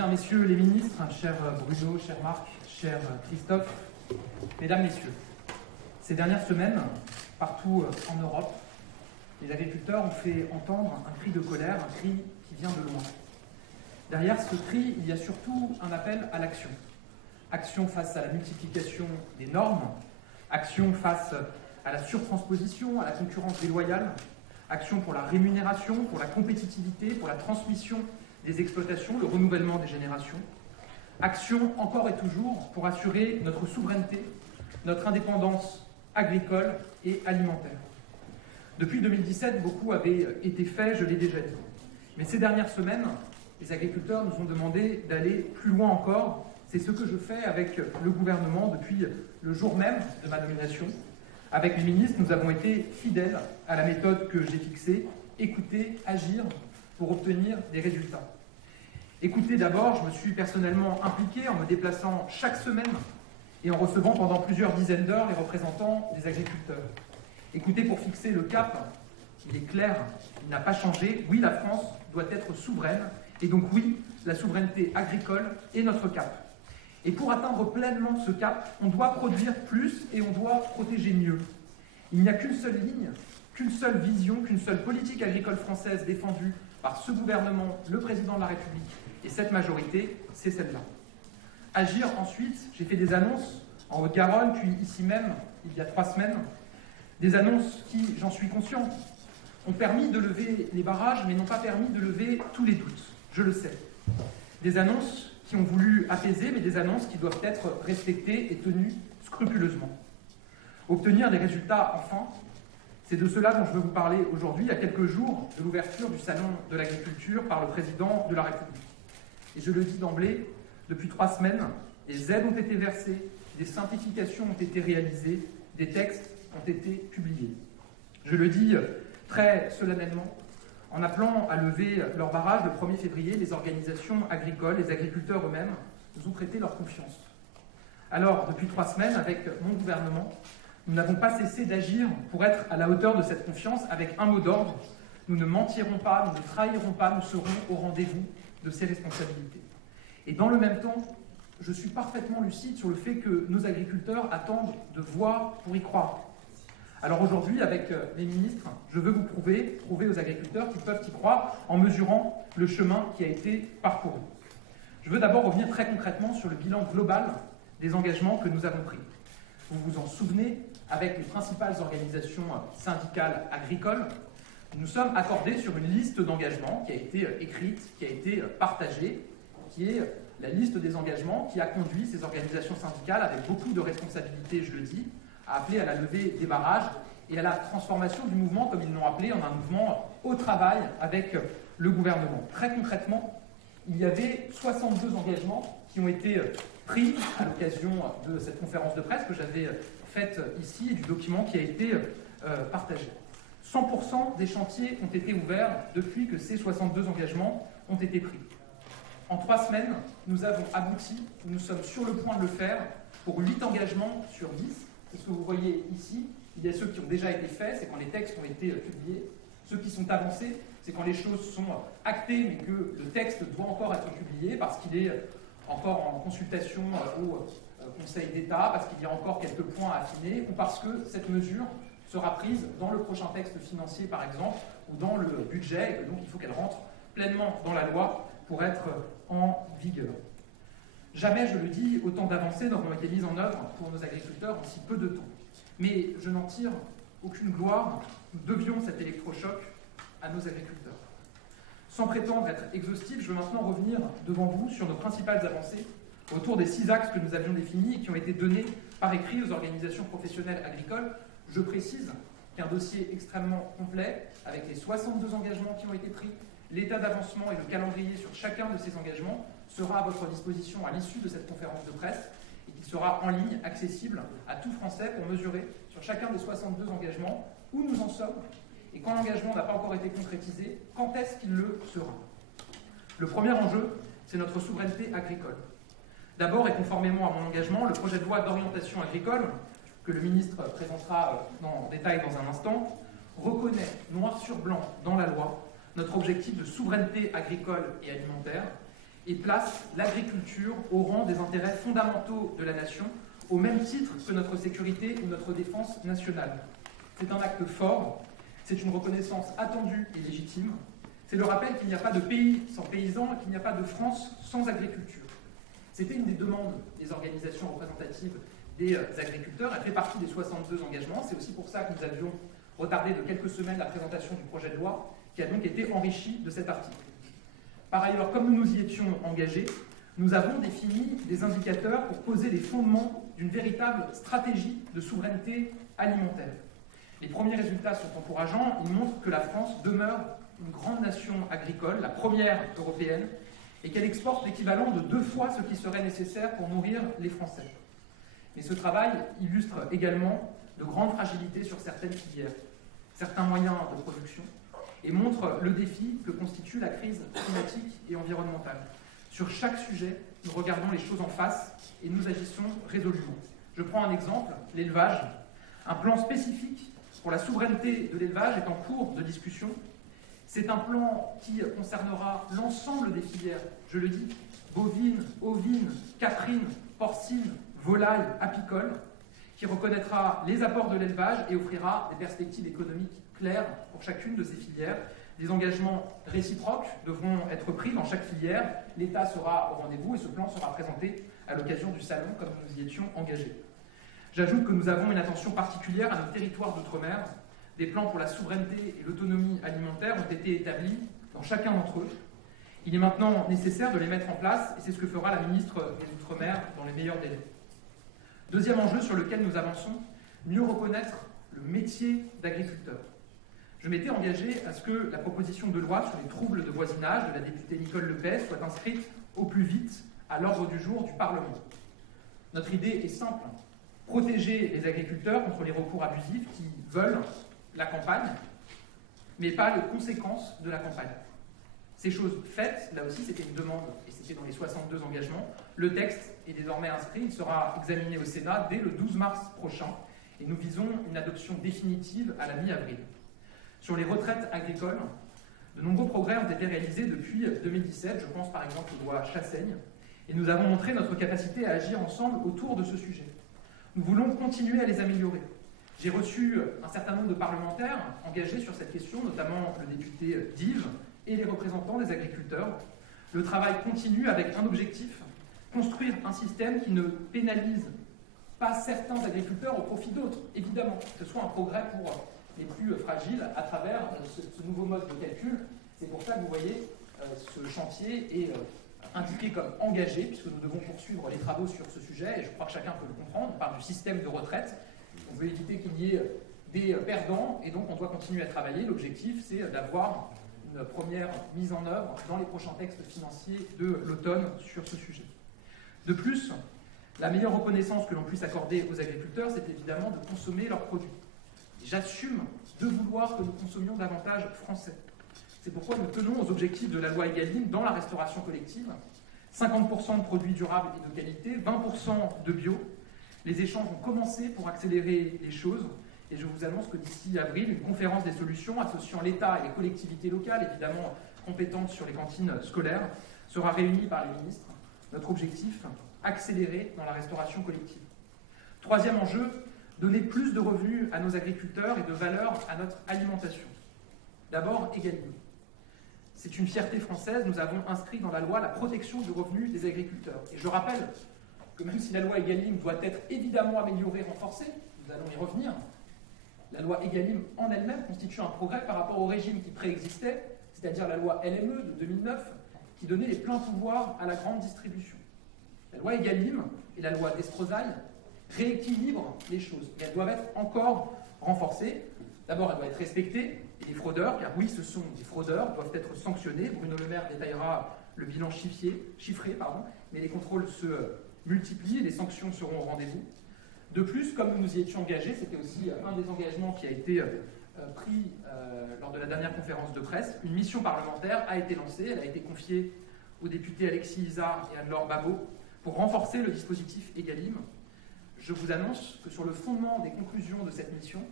Bien, messieurs les ministres, cher Bruno, cher Marc, cher Christophe, mesdames, messieurs, ces dernières semaines, partout en Europe, les agriculteurs ont fait entendre un cri de colère, un cri qui vient de loin. Derrière ce cri, il y a surtout un appel à l'action. Action face à la multiplication des normes, action face à la surtransposition, à la concurrence déloyale, action pour la rémunération, pour la compétitivité, pour la transmission des exploitations, le renouvellement des générations, action encore et toujours pour assurer notre souveraineté, notre indépendance agricole et alimentaire. Depuis 2017, beaucoup avait été fait, je l'ai déjà dit. Mais ces dernières semaines, les agriculteurs nous ont demandé d'aller plus loin encore. C'est ce que je fais avec le gouvernement depuis le jour même de ma nomination. Avec les ministres, nous avons été fidèles à la méthode que j'ai fixée, écouter, agir pour obtenir des résultats. Écoutez d'abord, je me suis personnellement impliqué en me déplaçant chaque semaine et en recevant pendant plusieurs dizaines d'heures les représentants des agriculteurs. Écoutez pour fixer le cap, il est clair, il n'a pas changé. Oui, la France doit être souveraine et donc oui, la souveraineté agricole est notre cap. Et pour atteindre pleinement ce cap, on doit produire plus et on doit protéger mieux. Il n'y a qu'une seule ligne, qu'une seule vision, qu'une seule politique agricole française défendue par ce gouvernement, le président de la République et cette majorité, c'est celle-là. Agir ensuite, j'ai fait des annonces en Haute-Garonne, puis ici même, il y a 3 semaines, des annonces qui, j'en suis conscient, ont permis de lever les barrages, mais n'ont pas permis de lever tous les doutes, je le sais. Des annonces qui ont voulu apaiser, mais des annonces qui doivent être respectées et tenues scrupuleusement. Obtenir des résultats, enfin, c'est de cela dont je veux vous parler aujourd'hui, à quelques jours de l'ouverture du Salon de l'agriculture par le président de la République. Et je le dis d'emblée, depuis 3 semaines, des aides ont été versées, des simplifications ont été réalisées, des textes ont été publiés. Je le dis très solennellement, en appelant à lever leur barrage le 1er février, les organisations agricoles, les agriculteurs eux-mêmes, nous ont prêté leur confiance. Alors, depuis 3 semaines, avec mon gouvernement, nous n'avons pas cessé d'agir pour être à la hauteur de cette confiance avec un mot d'ordre. Nous ne mentirons pas, nous ne trahirons pas, nous serons au rendez-vous de ces responsabilités. Et dans le même temps, je suis parfaitement lucide sur le fait que nos agriculteurs attendent de voir pour y croire. Alors aujourd'hui, avec les ministres, je veux vous prouver aux agriculteurs qu'ils peuvent y croire en mesurant le chemin qui a été parcouru. Je veux d'abord revenir très concrètement sur le bilan global des engagements que nous avons pris. Vous vous en souvenez, avec les principales organisations syndicales agricoles, nous sommes accordés sur une liste d'engagements qui a été écrite, qui a été partagée, qui est la liste des engagements qui a conduit ces organisations syndicales, avec beaucoup de responsabilités, je le dis, à appeler à la levée des barrages et à la transformation du mouvement, comme ils l'ont appelé, en un mouvement au travail avec le gouvernement. Très concrètement, il y avait 62 engagements qui ont été pris à l'occasion de cette conférence de presse que j'avais faite ici et du document qui a été partagé. 100% des chantiers ont été ouverts depuis que ces 62 engagements ont été pris. En 3 semaines, nous avons abouti, nous sommes sur le point de le faire pour 8 engagements sur 10. C'est ce que vous voyez ici. Il y a ceux qui ont déjà été faits, c'est quand les textes ont été publiés. Ceux qui sont avancés, c'est quand les choses sont actées, mais que le texte doit encore être publié parce qu'il est encore en consultation au Conseil d'État, parce qu'il y a encore quelques points à affiner, ou parce que cette mesure sera prise dans le prochain texte financier, par exemple, ou dans le budget, et que donc il faut qu'elle rentre pleinement dans la loi pour être en vigueur. Jamais, je le dis, autant d'avancées n'auront été mises en œuvre pour nos agriculteurs en si peu de temps. Mais je n'en tire aucune gloire, nous devions cet électrochoc à nos agriculteurs. Sans prétendre être exhaustif, je veux maintenant revenir devant vous sur nos principales avancées autour des 6 axes que nous avions définis et qui ont été donnés par écrit aux organisations professionnelles agricoles. Je précise qu'un dossier extrêmement complet, avec les 62 engagements qui ont été pris, l'état d'avancement et le calendrier sur chacun de ces engagements, sera à votre disposition à l'issue de cette conférence de presse et qui sera en ligne, accessible à tout Français pour mesurer sur chacun des 62 engagements où nous en sommes et quand l'engagement n'a pas encore été concrétisé, quand est-ce qu'il le sera. Le premier enjeu, c'est notre souveraineté agricole. D'abord, et conformément à mon engagement, le projet de loi d'orientation agricole, que le ministre présentera en détail dans un instant, reconnaît noir sur blanc dans la loi notre objectif de souveraineté agricole et alimentaire et place l'agriculture au rang des intérêts fondamentaux de la nation, au même titre que notre sécurité ou notre défense nationale. C'est un acte fort, c'est une reconnaissance attendue et légitime. C'est le rappel qu'il n'y a pas de pays sans paysans et qu'il n'y a pas de France sans agriculture. C'était une des demandes des organisations représentatives des agriculteurs. Elle fait partie des 62 engagements. C'est aussi pour ça que nous avions retardé de quelques semaines la présentation du projet de loi, qui a donc été enrichi de cet article. Par ailleurs, comme nous nous y étions engagés, nous avons défini des indicateurs pour poser les fondements d'une véritable stratégie de souveraineté alimentaire. Les premiers résultats sont encourageants. Ils montrent que la France demeure une grande nation agricole, la première européenne, et qu'elle exporte l'équivalent de 2 fois ce qui serait nécessaire pour nourrir les Français. Mais ce travail illustre également de grandes fragilités sur certaines filières, certains moyens de production, et montre le défi que constitue la crise climatique et environnementale. Sur chaque sujet, nous regardons les choses en face et nous agissons résolument. Je prends un exemple, l'élevage. Un plan spécifique pour la souveraineté de l'élevage est en cours de discussion. C'est un plan qui concernera l'ensemble des filières, je le dis, bovines, ovines, caprines, porcines, volailles, apicoles, qui reconnaîtra les apports de l'élevage et offrira des perspectives économiques claires pour chacune de ces filières. Des engagements réciproques devront être pris dans chaque filière. L'État sera au rendez-vous et ce plan sera présenté à l'occasion du salon comme nous y étions engagés. J'ajoute que nous avons une attention particulière à nos territoires d'outre-mer. Des plans pour la souveraineté et l'autonomie alimentaire ont été établis dans chacun d'entre eux. Il est maintenant nécessaire de les mettre en place et c'est ce que fera la ministre des Outre-mer dans les meilleurs délais. Deuxième enjeu sur lequel nous avançons, mieux reconnaître le métier d'agriculteur. Je m'étais engagé à ce que la proposition de loi sur les troubles de voisinage de la députée Nicole Lepez soit inscrite au plus vite à l'ordre du jour du Parlement. Notre idée est simple, protéger les agriculteurs contre les recours abusifs qui veulent la campagne, mais pas les conséquences de la campagne. Ces choses faites, là aussi c'était une demande et c'était dans les 62 engagements, le texte est désormais inscrit, il sera examiné au Sénat dès le 12 mars prochain et nous visons une adoption définitive à la mi-avril. Sur les retraites agricoles, de nombreux progrès ont été réalisés depuis 2017, je pense par exemple aux lois Chassaigne, et nous avons montré notre capacité à agir ensemble autour de ce sujet. Nous voulons continuer à les améliorer. J'ai reçu un certain nombre de parlementaires engagés sur cette question, notamment le député Dive et les représentants des agriculteurs. Le travail continue avec un objectif, construire un système qui ne pénalise pas certains agriculteurs au profit d'autres, évidemment, que ce soit un progrès pour les plus fragiles à travers ce nouveau mode de calcul. C'est pour ça que vous voyez ce chantier est indiqué comme engagé, puisque nous devons poursuivre les travaux sur ce sujet, et je crois que chacun peut le comprendre. On parle du système de retraite. On veut éviter qu'il y ait des perdants, et donc on doit continuer à travailler. L'objectif, c'est d'avoir une première mise en œuvre dans les prochains textes financiers de l'automne sur ce sujet. De plus, la meilleure reconnaissance que l'on puisse accorder aux agriculteurs, c'est évidemment de consommer leurs produits. J'assume de vouloir que nous consommions davantage français. C'est pourquoi nous tenons aux objectifs de la loi Egalim dans la restauration collective. 50% de produits durables et de qualité, 20% de bio. Les échanges ont commencé pour accélérer les choses. Et je vous annonce que d'ici avril, une conférence des solutions associant l'État et les collectivités locales, évidemment compétentes sur les cantines scolaires, sera réunie par les ministres. Notre objectif, accélérer dans la restauration collective. Troisième enjeu, donner plus de revenus à nos agriculteurs et de valeur à notre alimentation. D'abord, Egalim. C'est une fierté française, nous avons inscrit dans la loi la protection du revenu des agriculteurs. Et je rappelle que même si la loi Egalim doit être évidemment améliorée, renforcée, nous allons y revenir, la loi Egalim en elle-même constitue un progrès par rapport au régime qui préexistait, c'est-à-dire la loi LME de 2009, qui donnait les pleins pouvoirs à la grande distribution. La loi Egalim et la loi Descrozaille rééquilibrent les choses, mais elles doivent être encore renforcées. D'abord, elles doivent être respectées, et les fraudeurs, car oui, ce sont des fraudeurs, doivent être sanctionnés. Bruno Le Maire détaillera le bilan chiffré, mais les contrôles se multiplient et les sanctions seront au rendez-vous. De plus, comme nous nous y étions engagés, c'était aussi un des engagements qui a été pris lors de la dernière conférence de presse, une mission parlementaire a été lancée, elle a été confiée aux députés Alexis Isard et Anne-Laure Babot pour renforcer le dispositif Egalim. Je vous annonce que sur le fondement des conclusions de cette mission,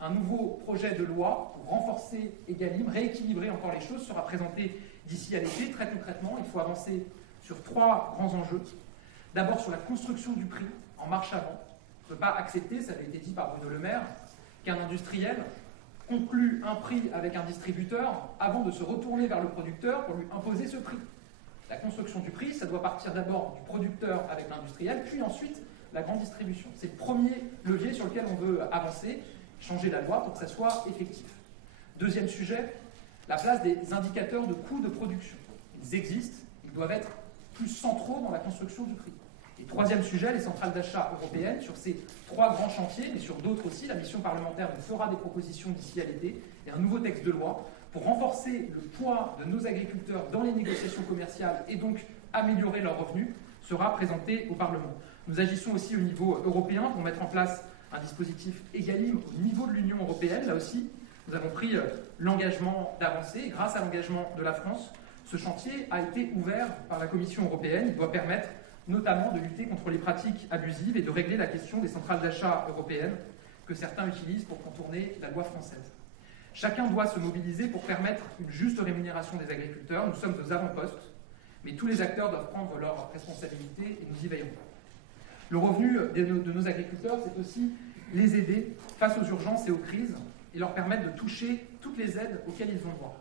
un nouveau projet de loi pour renforcer Egalim, rééquilibrer encore les choses, sera présenté d'ici à l'été. Très concrètement, il faut avancer sur 3 grands enjeux. D'abord sur la construction du prix en marche avant. On ne peut pas accepter, ça avait été dit par Bruno Le Maire, qu'un industriel conclut un prix avec un distributeur avant de se retourner vers le producteur pour lui imposer ce prix. La construction du prix, ça doit partir d'abord du producteur avec l'industriel, puis ensuite la grande distribution. C'est le premier levier sur lequel on veut avancer, changer la loi pour que ça soit effectif. Deuxième sujet, la place des indicateurs de coûts de production. Ils existent, ils doivent être plus centraux dans la construction du prix. Et troisième sujet, les centrales d'achat européennes. Sur ces 3 grands chantiers, mais sur d'autres aussi, la mission parlementaire nous fera des propositions d'ici à l'été et un nouveau texte de loi pour renforcer le poids de nos agriculteurs dans les négociations commerciales et donc améliorer leurs revenus, sera présenté au Parlement. Nous agissons aussi au niveau européen pour mettre en place un dispositif EGalim au niveau de l'Union européenne. Là aussi, nous avons pris l'engagement d'avancer. Et grâce à l'engagement de la France, ce chantier a été ouvert par la Commission européenne. Il doit permettre notamment de lutter contre les pratiques abusives et de régler la question des centrales d'achat européennes que certains utilisent pour contourner la loi française. Chacun doit se mobiliser pour permettre une juste rémunération des agriculteurs. Nous sommes aux avant-postes, mais tous les acteurs doivent prendre leurs responsabilités et nous y veillerons. Le revenu de nos agriculteurs, c'est aussi les aider face aux urgences et aux crises et leur permettre de toucher toutes les aides auxquelles ils ont droit.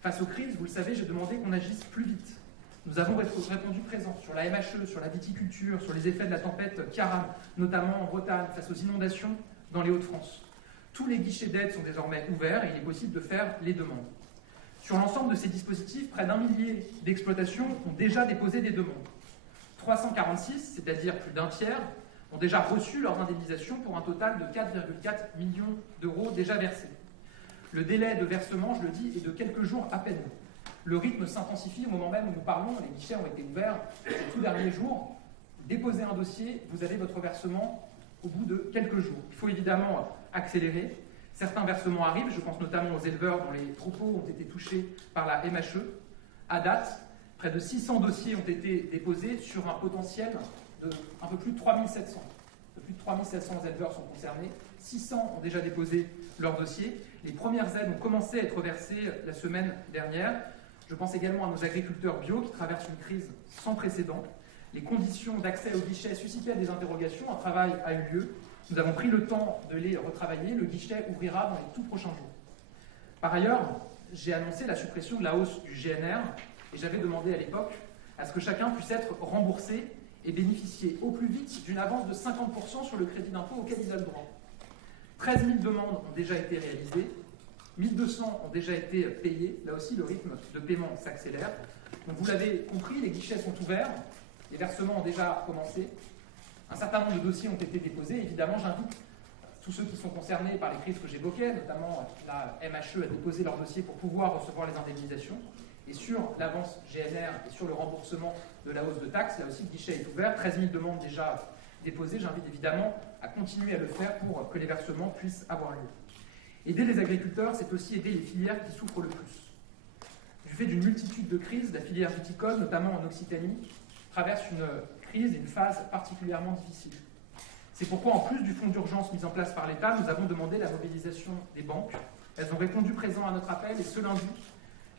Face aux crises, vous le savez, j'ai demandé qu'on agisse plus vite. Nous avons répondu présent sur la MHE, sur la viticulture, sur les effets de la tempête Ciaran, notamment en Bretagne, face aux inondations dans les Hauts-de-France. Tous les guichets d'aide sont désormais ouverts et il est possible de faire les demandes. Sur l'ensemble de ces dispositifs, près d'1 millier d'exploitations ont déjà déposé des demandes. 346, c'est-à-dire plus d'un tiers, ont déjà reçu leur indemnisation pour un total de 4,4 millions d'euros déjà versés. Le délai de versement, je le dis, est de quelques jours à peine. Le rythme s'intensifie au moment même où nous parlons. Les guichets ont été ouverts ces tout derniers jours. Déposez un dossier, vous avez votre versement au bout de quelques jours. Il faut évidemment accélérer. Certains versements arrivent, je pense notamment aux éleveurs dont les troupeaux ont été touchés par la MHE. À date, près de 600 dossiers ont été déposés sur un potentiel de un peu plus de 3700. Plus de 3700 éleveurs sont concernés. 600 ont déjà déposé leur dossier. Les premières aides ont commencé à être versées la semaine dernière. Je pense également à nos agriculteurs bio qui traversent une crise sans précédent. Les conditions d'accès au guichet suscitaient des interrogations. Un travail a eu lieu. Nous avons pris le temps de les retravailler. Le guichet ouvrira dans les tout prochains jours. Par ailleurs, j'ai annoncé la suppression de la hausse du GNR et j'avais demandé à l'époque à ce que chacun puisse être remboursé et bénéficier au plus vite d'une avance de 50% sur le crédit d'impôt auquel il a le droit. 13 000 demandes ont déjà été réalisées, 1200 ont déjà été payées. Là aussi, le rythme de paiement s'accélère. Donc vous l'avez compris, les guichets sont ouverts, les versements ont déjà commencé. Un certain nombre de dossiers ont été déposés. Évidemment, j'invite tous ceux qui sont concernés par les crises que j'évoquais, notamment la MHE, à déposer leur dossier pour pouvoir recevoir les indemnisations. Et sur l'avance GNR et sur le remboursement de la hausse de taxes, là aussi, le guichet est ouvert. 13 000 demandes déjà déposées. J'invite évidemment à continuer à le faire pour que les versements puissent avoir lieu. Aider les agriculteurs, c'est aussi aider les filières qui souffrent le plus. Du fait d'une multitude de crises, la filière viticole, notamment en Occitanie, traverse une crise et une phase particulièrement difficile. C'est pourquoi, en plus du fonds d'urgence mis en place par l'État, nous avons demandé la mobilisation des banques. Elles ont répondu présent à notre appel et ce lundi,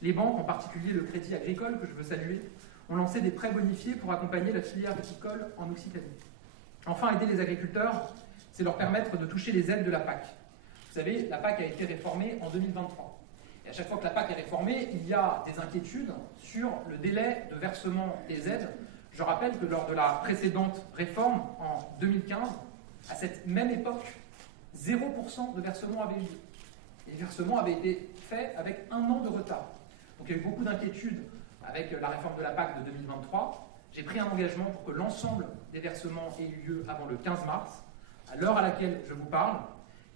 les banques, en particulier le Crédit Agricole, que je veux saluer, ont lancé des prêts bonifiés pour accompagner la filière viticole en Occitanie. Enfin, aider les agriculteurs, c'est leur permettre de toucher les aides de la PAC. Vous savez, la PAC a été réformée en 2023. Et à chaque fois que la PAC est réformée, il y a des inquiétudes sur le délai de versement des aides. Je rappelle que lors de la précédente réforme, en 2015, à cette même époque, 0% de versement avait eu lieu. Les versements avaient été faits avec 1 an de retard. Donc il y a eu beaucoup d'inquiétudes avec la réforme de la PAC de 2023. J'ai pris un engagement pour que l'ensemble des versements aient eu lieu avant le 15 mars. À l'heure à laquelle je vous parle,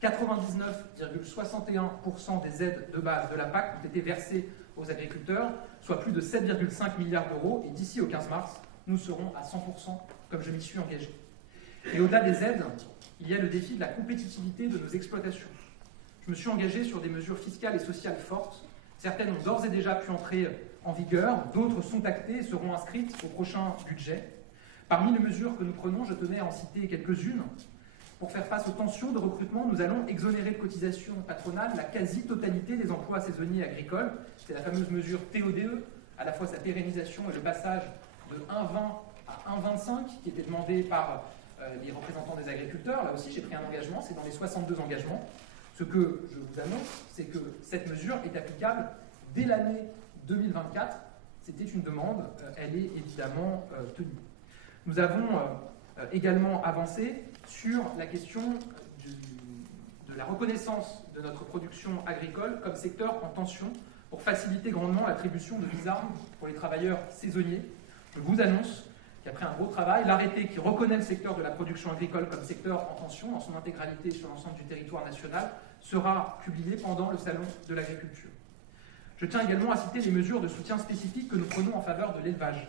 99,61% des aides de base de la PAC ont été versées aux agriculteurs, soit plus de 7,5 milliards d'euros. Et d'ici au 15 mars, nous serons à 100%, comme je m'y suis engagé. Et au-delà des aides, il y a le défi de la compétitivité de nos exploitations. Je me suis engagé sur des mesures fiscales et sociales fortes. Certaines ont d'ores et déjà pu entrer en vigueur, d'autres sont actées et seront inscrites au prochain budget. Parmi les mesures que nous prenons, je tenais à en citer quelques-unes. Pour faire face aux tensions de recrutement, nous allons exonérer de cotisations patronales la quasi-totalité des emplois saisonniers agricoles. C'est la fameuse mesure TODE, à la fois sa pérennisation et le passage de 1,20 à 1,25 qui était demandé par les représentants des agriculteurs. Là aussi, j'ai pris un engagement, c'est dans les 62 engagements. Ce que je vous annonce, c'est que cette mesure est applicable dès l'année 2024. C'était une demande, elle est évidemment tenue. Nous avons également avancé sur la question de la reconnaissance de notre production agricole comme secteur en tension pour faciliter grandement l'attribution de visas pour les travailleurs saisonniers. Je vous annonce qu'après un gros travail, l'arrêté qui reconnaît le secteur de la production agricole comme secteur en tension dans son intégralité sur l'ensemble du territoire national sera publié pendant le Salon de l'agriculture. Je tiens également à citer les mesures de soutien spécifiques que nous prenons en faveur de l'élevage.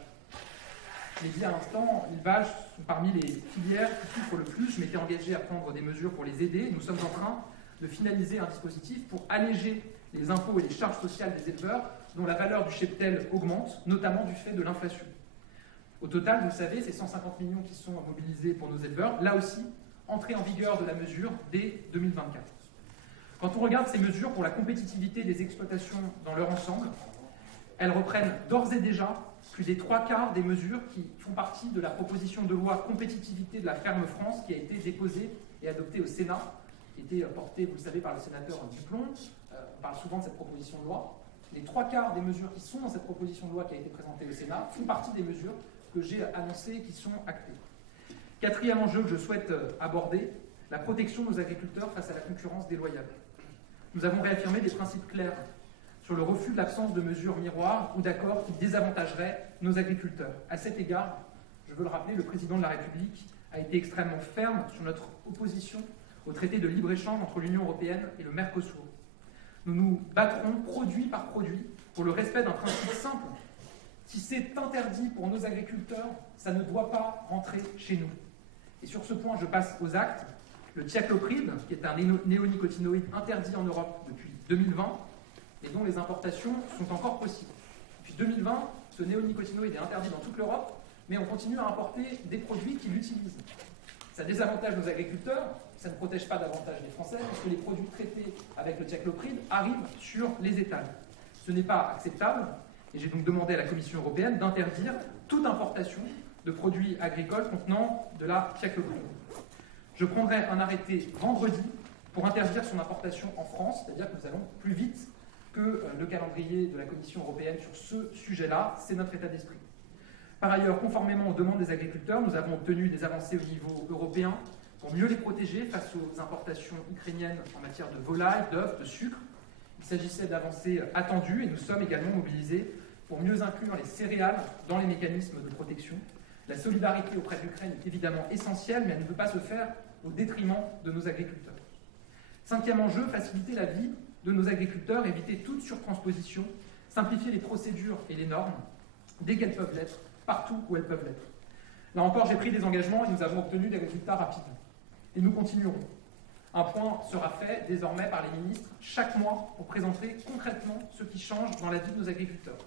Je l'ai dit à l'instant, l'élevage sont parmi les filières qui souffrent le plus. Je m'étais engagé à prendre des mesures pour les aider. Nous sommes en train de finaliser un dispositif pour alléger les impôts et les charges sociales des éleveurs dont la valeur du cheptel augmente, notamment du fait de l'inflation. Au total, vous le savez, c'est 150 millions qui sont mobilisés pour nos éleveurs. Là aussi, entrée en vigueur de la mesure dès 2024. Quand on regarde ces mesures pour la compétitivité des exploitations dans leur ensemble, elles reprennent d'ores et déjà plus des 3/4 des mesures qui font partie de la proposition de loi compétitivité de la ferme France qui a été déposée et adoptée au Sénat, qui a été portée, vous le savez, par le sénateur Duplon. On parle souvent de cette proposition de loi. Les 3/4 des mesures qui sont dans cette proposition de loi qui a été présentée au Sénat font partie des mesures que j'ai annoncées et qui sont actées. Quatrième enjeu que je souhaite aborder, la protection de nos agriculteurs face à la concurrence déloyale. Nous avons réaffirmé des principes clairs sur le refus de l'absence de mesures miroirs ou d'accords qui désavantageraient nos agriculteurs. À cet égard, je veux le rappeler, le président de la République a été extrêmement ferme sur notre opposition au traité de libre-échange entre l'Union européenne et le Mercosur. Nous nous battrons produit par produit pour le respect d'un principe simple. Si c'est interdit pour nos agriculteurs, ça ne doit pas rentrer chez nous. Et sur ce point, je passe aux actes. Le thiaclopride, qui est un néonicotinoïde interdit en Europe depuis 2020, et dont les importations sont encore possibles. Depuis 2020, ce néonicotinoïde est interdit dans toute l'Europe, mais on continue à importer des produits qui l'utilisent. Ça désavantage nos agriculteurs, ça ne protège pas davantage les Français, puisque les produits traités avec le thiaclopride arrivent sur les étals. Ce n'est pas acceptable, et j'ai donc demandé à la Commission européenne d'interdire toute importation de produits agricoles contenant de la thiaclopride. Je prendrai un arrêté vendredi pour interdire son importation en France, c'est-à-dire que nous allons plus vite que le calendrier de la Commission européenne sur ce sujet-là. C'est notre état d'esprit. Par ailleurs, conformément aux demandes des agriculteurs, nous avons obtenu des avancées au niveau européen pour mieux les protéger face aux importations ukrainiennes en matière de volailles, d'œufs, de sucre. Il s'agissait d'avancées attendues et nous sommes également mobilisés pour mieux inclure les céréales dans les mécanismes de protection. La solidarité auprès de l'Ukraine est évidemment essentielle, mais elle ne peut pas se faire au détriment de nos agriculteurs. Cinquième enjeu, faciliter la vie de nos agriculteurs, éviter toute surtransposition, simplifier les procédures et les normes dès qu'elles peuvent l'être, partout où elles peuvent l'être. Là encore, j'ai pris des engagements et nous avons obtenu des résultats rapides. Et nous continuerons. Un point sera fait désormais par les ministres chaque mois pour présenter concrètement ce qui change dans la vie de nos agriculteurs.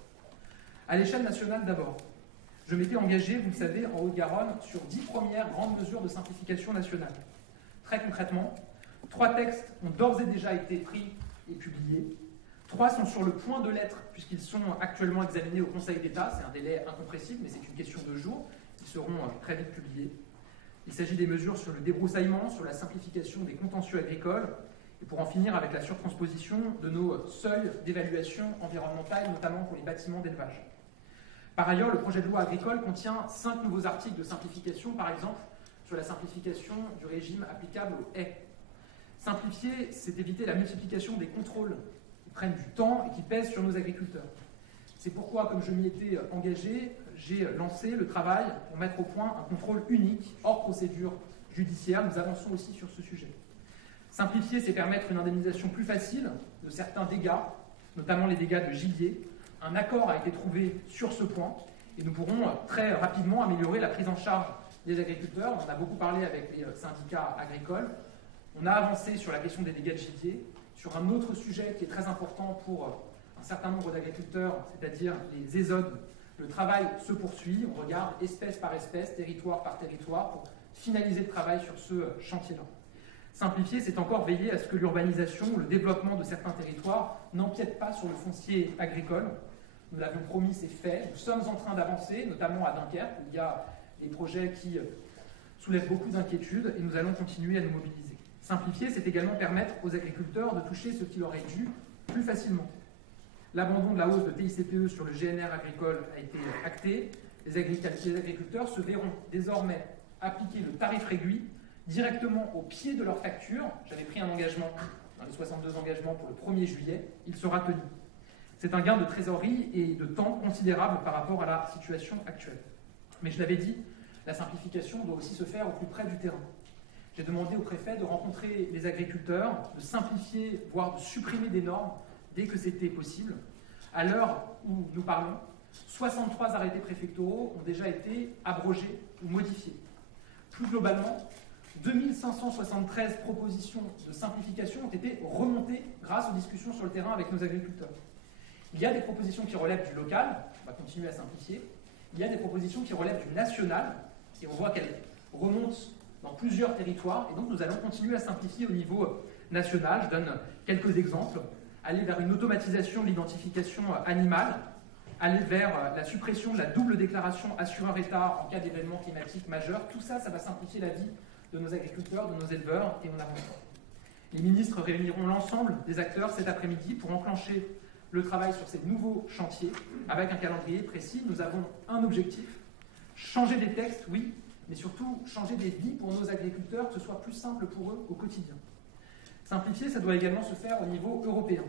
À l'échelle nationale d'abord, je m'étais engagé, vous le savez, en Haute-Garonne sur 10 premières grandes mesures de simplification nationale. Très concrètement, 3 textes ont d'ores et déjà été pris et publiés. 3 sont sur le point de l'être, puisqu'ils sont actuellement examinés au Conseil d'État. C'est un délai incompressible, mais c'est une question de jours. Ils seront très vite publiés. Il s'agit des mesures sur le débroussaillement, sur la simplification des contentieux agricoles, et pour en finir avec la surtransposition de nos seuils d'évaluation environnementale, notamment pour les bâtiments d'élevage. Par ailleurs, le projet de loi agricole contient 5 nouveaux articles de simplification, par exemple, sur la simplification du régime applicable aux haies. Simplifier, c'est éviter la multiplication des contrôles qui prennent du temps et qui pèsent sur nos agriculteurs. C'est pourquoi, comme je m'y étais engagé, j'ai lancé le travail pour mettre au point un contrôle unique, hors procédure judiciaire. Nous avançons aussi sur ce sujet. Simplifier, c'est permettre une indemnisation plus facile de certains dégâts, notamment les dégâts de gibier. Un accord a été trouvé sur ce point et nous pourrons très rapidement améliorer la prise en charge des agriculteurs. On en a beaucoup parlé avec les syndicats agricoles. On a avancé sur la question des dégâts de gibier, sur un autre sujet qui est très important pour un certain nombre d'agriculteurs, c'est-à-dire les ésodes. Le travail se poursuit, on regarde espèce par espèce, territoire par territoire, pour finaliser le travail sur ce chantier-là. Simplifier, c'est encore veiller à ce que l'urbanisation, le développement de certains territoires n'empiète pas sur le foncier agricole. Nous l'avions promis, c'est fait. Nous sommes en train d'avancer, notamment à Dunkerque, où il y a des projets qui soulèvent beaucoup d'inquiétudes et nous allons continuer à nous mobiliser. Simplifier, c'est également permettre aux agriculteurs de toucher ce qui leur est dû plus facilement. L'abandon de la hausse de TICPE sur le GNR agricole a été acté. Les agriculteurs se verront désormais appliquer le tarif réduit directement au pied de leur facture. J'avais pris un engagement dans les 62 engagements pour le 1er juillet. Il sera tenu. C'est un gain de trésorerie et de temps considérable par rapport à la situation actuelle. Mais je l'avais dit, la simplification doit aussi se faire au plus près du terrain. J'ai demandé au préfet de rencontrer les agriculteurs, de simplifier, voire de supprimer des normes dès que c'était possible. À l'heure où nous parlons, 63 arrêtés préfectoraux ont déjà été abrogés ou modifiés. Plus globalement, 2573 propositions de simplification ont été remontées grâce aux discussions sur le terrain avec nos agriculteurs. Il y a des propositions qui relèvent du local, on va continuer à simplifier. Il y a des propositions qui relèvent du national, et on voit qu'elles remontent dans plusieurs territoires, et donc nous allons continuer à simplifier au niveau national. Je donne quelques exemples. Aller vers une automatisation de l'identification animale, aller vers la suppression de la double déclaration assureur-État en cas d'événement climatique majeur. Tout ça, ça va simplifier la vie de nos agriculteurs, de nos éleveurs, et on avance. Les ministres réuniront l'ensemble des acteurs cet après-midi pour enclencher le travail sur ces nouveaux chantiers avec un calendrier précis. Nous avons un objectif, changer des textes, oui, mais surtout changer des vies pour nos agriculteurs, que ce soit plus simple pour eux au quotidien. Simplifier, ça doit également se faire au niveau européen.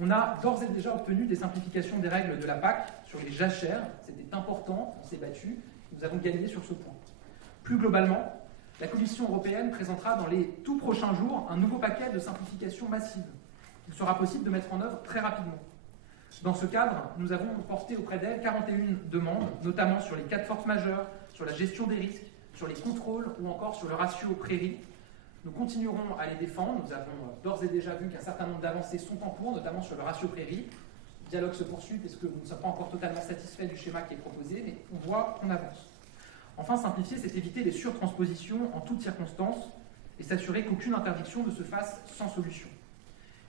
On a d'ores et déjà obtenu des simplifications des règles de la PAC sur les jachères. C'était important, on s'est battu, nous avons gagné sur ce point. Plus globalement, la Commission européenne présentera dans les tout prochains jours un nouveau paquet de simplification massive qu'il sera possible de mettre en œuvre très rapidement. Dans ce cadre, nous avons porté auprès d'elle 41 demandes, notamment sur les cas de force majeure, sur la gestion des risques, sur les contrôles ou encore sur le ratio prairie. Nous continuerons à les défendre. Nous avons d'ores et déjà vu qu'un certain nombre d'avancées sont en cours, notamment sur le ratio prairie. Le dialogue se poursuit parce que nous ne sommes pas encore totalement satisfaits du schéma qui est proposé, mais on voit qu'on avance. Enfin, simplifier, c'est éviter les surtranspositions en toutes circonstances et s'assurer qu'aucune interdiction ne se fasse sans solution.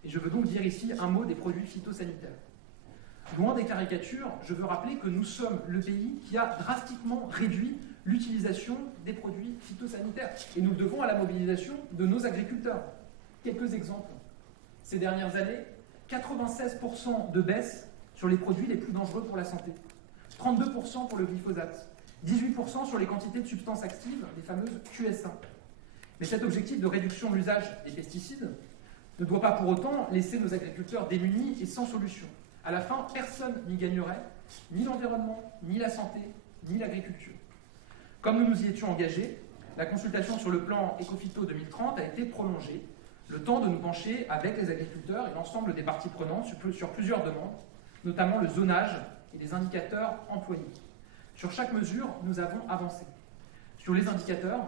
Et je veux donc dire ici un mot des produits phytosanitaires. Loin des caricatures, je veux rappeler que nous sommes le pays qui a drastiquement réduit l'utilisation des produits phytosanitaires. Et nous le devons à la mobilisation de nos agriculteurs. Quelques exemples. Ces dernières années, 96% de baisse sur les produits les plus dangereux pour la santé, 32% pour le glyphosate, 18% sur les quantités de substances actives, les fameuses QS1. Mais cet objectif de réduction de l'usage des pesticides ne doit pas pour autant laisser nos agriculteurs démunis et sans solution. À la fin, personne n'y gagnerait, ni l'environnement, ni la santé, ni l'agriculture. Comme nous nous y étions engagés, la consultation sur le plan Ecophyto 2030 a été prolongée, le temps de nous pencher avec les agriculteurs et l'ensemble des parties prenantes sur plusieurs demandes, notamment le zonage et les indicateurs employés. Sur chaque mesure, nous avons avancé. Sur les indicateurs,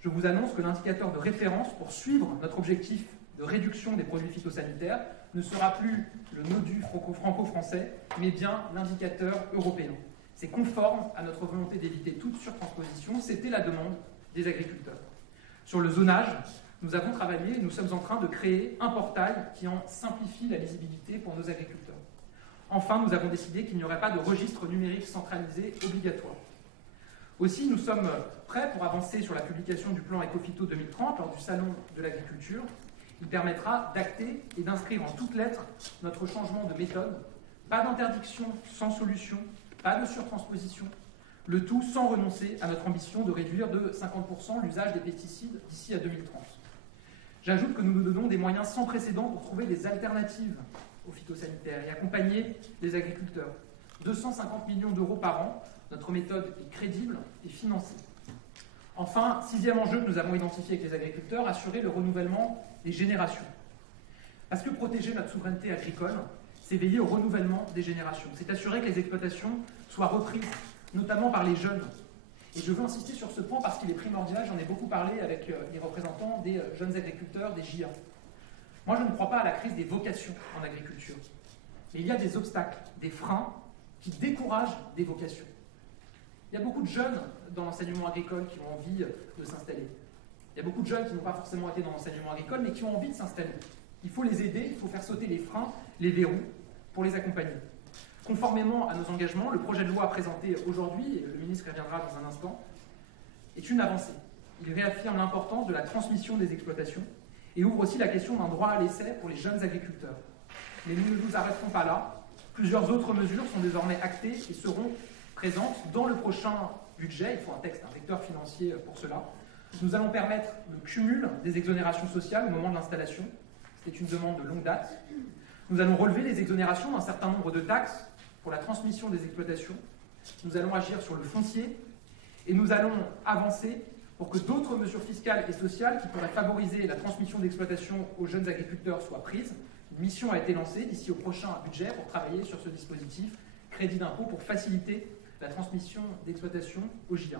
je vous annonce que l'indicateur de référence pour suivre notre objectif de réduction des produits phytosanitaires ne sera plus le NODU franco-français, mais bien l'indicateur européen. C'est conforme à notre volonté d'éviter toute surtransposition. C'était la demande des agriculteurs. Sur le zonage, nous avons travaillé et nous sommes en train de créer un portail qui en simplifie la lisibilité pour nos agriculteurs. Enfin, nous avons décidé qu'il n'y aurait pas de registre numérique centralisé obligatoire. Aussi, nous sommes prêts pour avancer sur la publication du plan Ecophyto 2030 lors du Salon de l'agriculture. Il permettra d'acter et d'inscrire en toutes lettres notre changement de méthode. Pas d'interdiction sans solution, pas de surtransposition. Le tout sans renoncer à notre ambition de réduire de 50% l'usage des pesticides d'ici à 2030. J'ajoute que nous nous donnons des moyens sans précédent pour trouver des alternatives aux phytosanitaires et accompagner les agriculteurs. 250 millions d'euros par an, notre méthode est crédible et financée. Enfin, sixième enjeu que nous avons identifié avec les agriculteurs, assurer le renouvellement des générations. Parce que protéger notre souveraineté agricole, c'est veiller au renouvellement des générations. C'est assurer que les exploitations soient reprises, notamment par les jeunes. Et je veux insister sur ce point parce qu'il est primordial, j'en ai beaucoup parlé avec les représentants des jeunes agriculteurs, des JA. Moi, je ne crois pas à la crise des vocations en agriculture. Mais il y a des obstacles, des freins qui découragent des vocations. Il y a beaucoup de jeunes dans l'enseignement agricole qui ont envie de s'installer. Il y a beaucoup de jeunes qui n'ont pas forcément été dans l'enseignement agricole, mais qui ont envie de s'installer. Il faut les aider, il faut faire sauter les freins, les verrous, pour les accompagner. Conformément à nos engagements, le projet de loi présenté aujourd'hui, et le ministre reviendra dans un instant, est une avancée. Il réaffirme l'importance de la transmission des exploitations et ouvre aussi la question d'un droit à l'essai pour les jeunes agriculteurs. Mais nous ne nous arrêterons pas là. Plusieurs autres mesures sont désormais actées et seront présentes dans le prochain budget. Il faut un texte, un vecteur financier pour cela. Nous allons permettre le cumul des exonérations sociales au moment de l'installation. C'était une demande de longue date. Nous allons relever les exonérations d'un certain nombre de taxes pour la transmission des exploitations. Nous allons agir sur le foncier et nous allons avancer pour que d'autres mesures fiscales et sociales qui pourraient favoriser la transmission d'exploitation aux jeunes agriculteurs soient prises. Une mission a été lancée d'ici au prochain budget pour travailler sur ce dispositif, crédit d'impôt pour faciliter la transmission d'exploitation aux JA.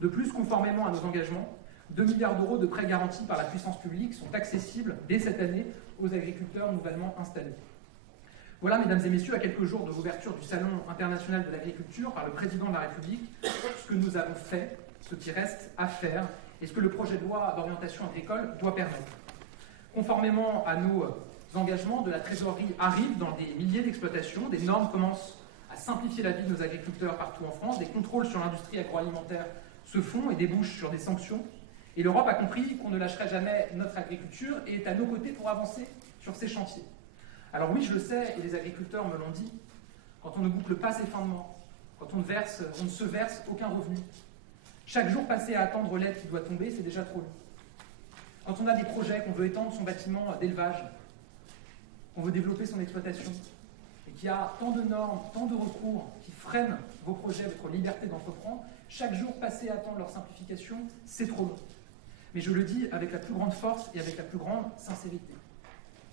De plus, conformément à nos engagements, 2 milliards d'euros de prêts garantis par la puissance publique sont accessibles dès cette année aux agriculteurs nouvellement installés. Voilà, mesdames et messieurs, à quelques jours de l'ouverture du Salon international de l'agriculture par le président de la République, ce que nous avons fait, ce qui reste à faire et ce que le projet de loi d'orientation agricole doit permettre. Conformément à nos engagements, de la trésorerie arrive dans des milliers d'exploitations, des normes commencent à simplifier la vie de nos agriculteurs partout en France, des contrôles sur l'industrie agroalimentaire se font et débouchent sur des sanctions. Et l'Europe a compris qu'on ne lâcherait jamais notre agriculture et est à nos côtés pour avancer sur ces chantiers. Alors oui, je le sais, et les agriculteurs me l'ont dit, quand on ne boucle pas ses fins de mois, quand on ne se verse aucun revenu, chaque jour passé à attendre l'aide qui doit tomber, c'est déjà trop long. Quand on a des projets, qu'on veut étendre son bâtiment d'élevage, qu'on veut développer son exploitation, et qu'il y a tant de normes, tant de recours qui freinent vos projets, votre liberté d'entreprendre, chaque jour passé à attendre leur simplification, c'est trop long. Mais je le dis avec la plus grande force et avec la plus grande sincérité.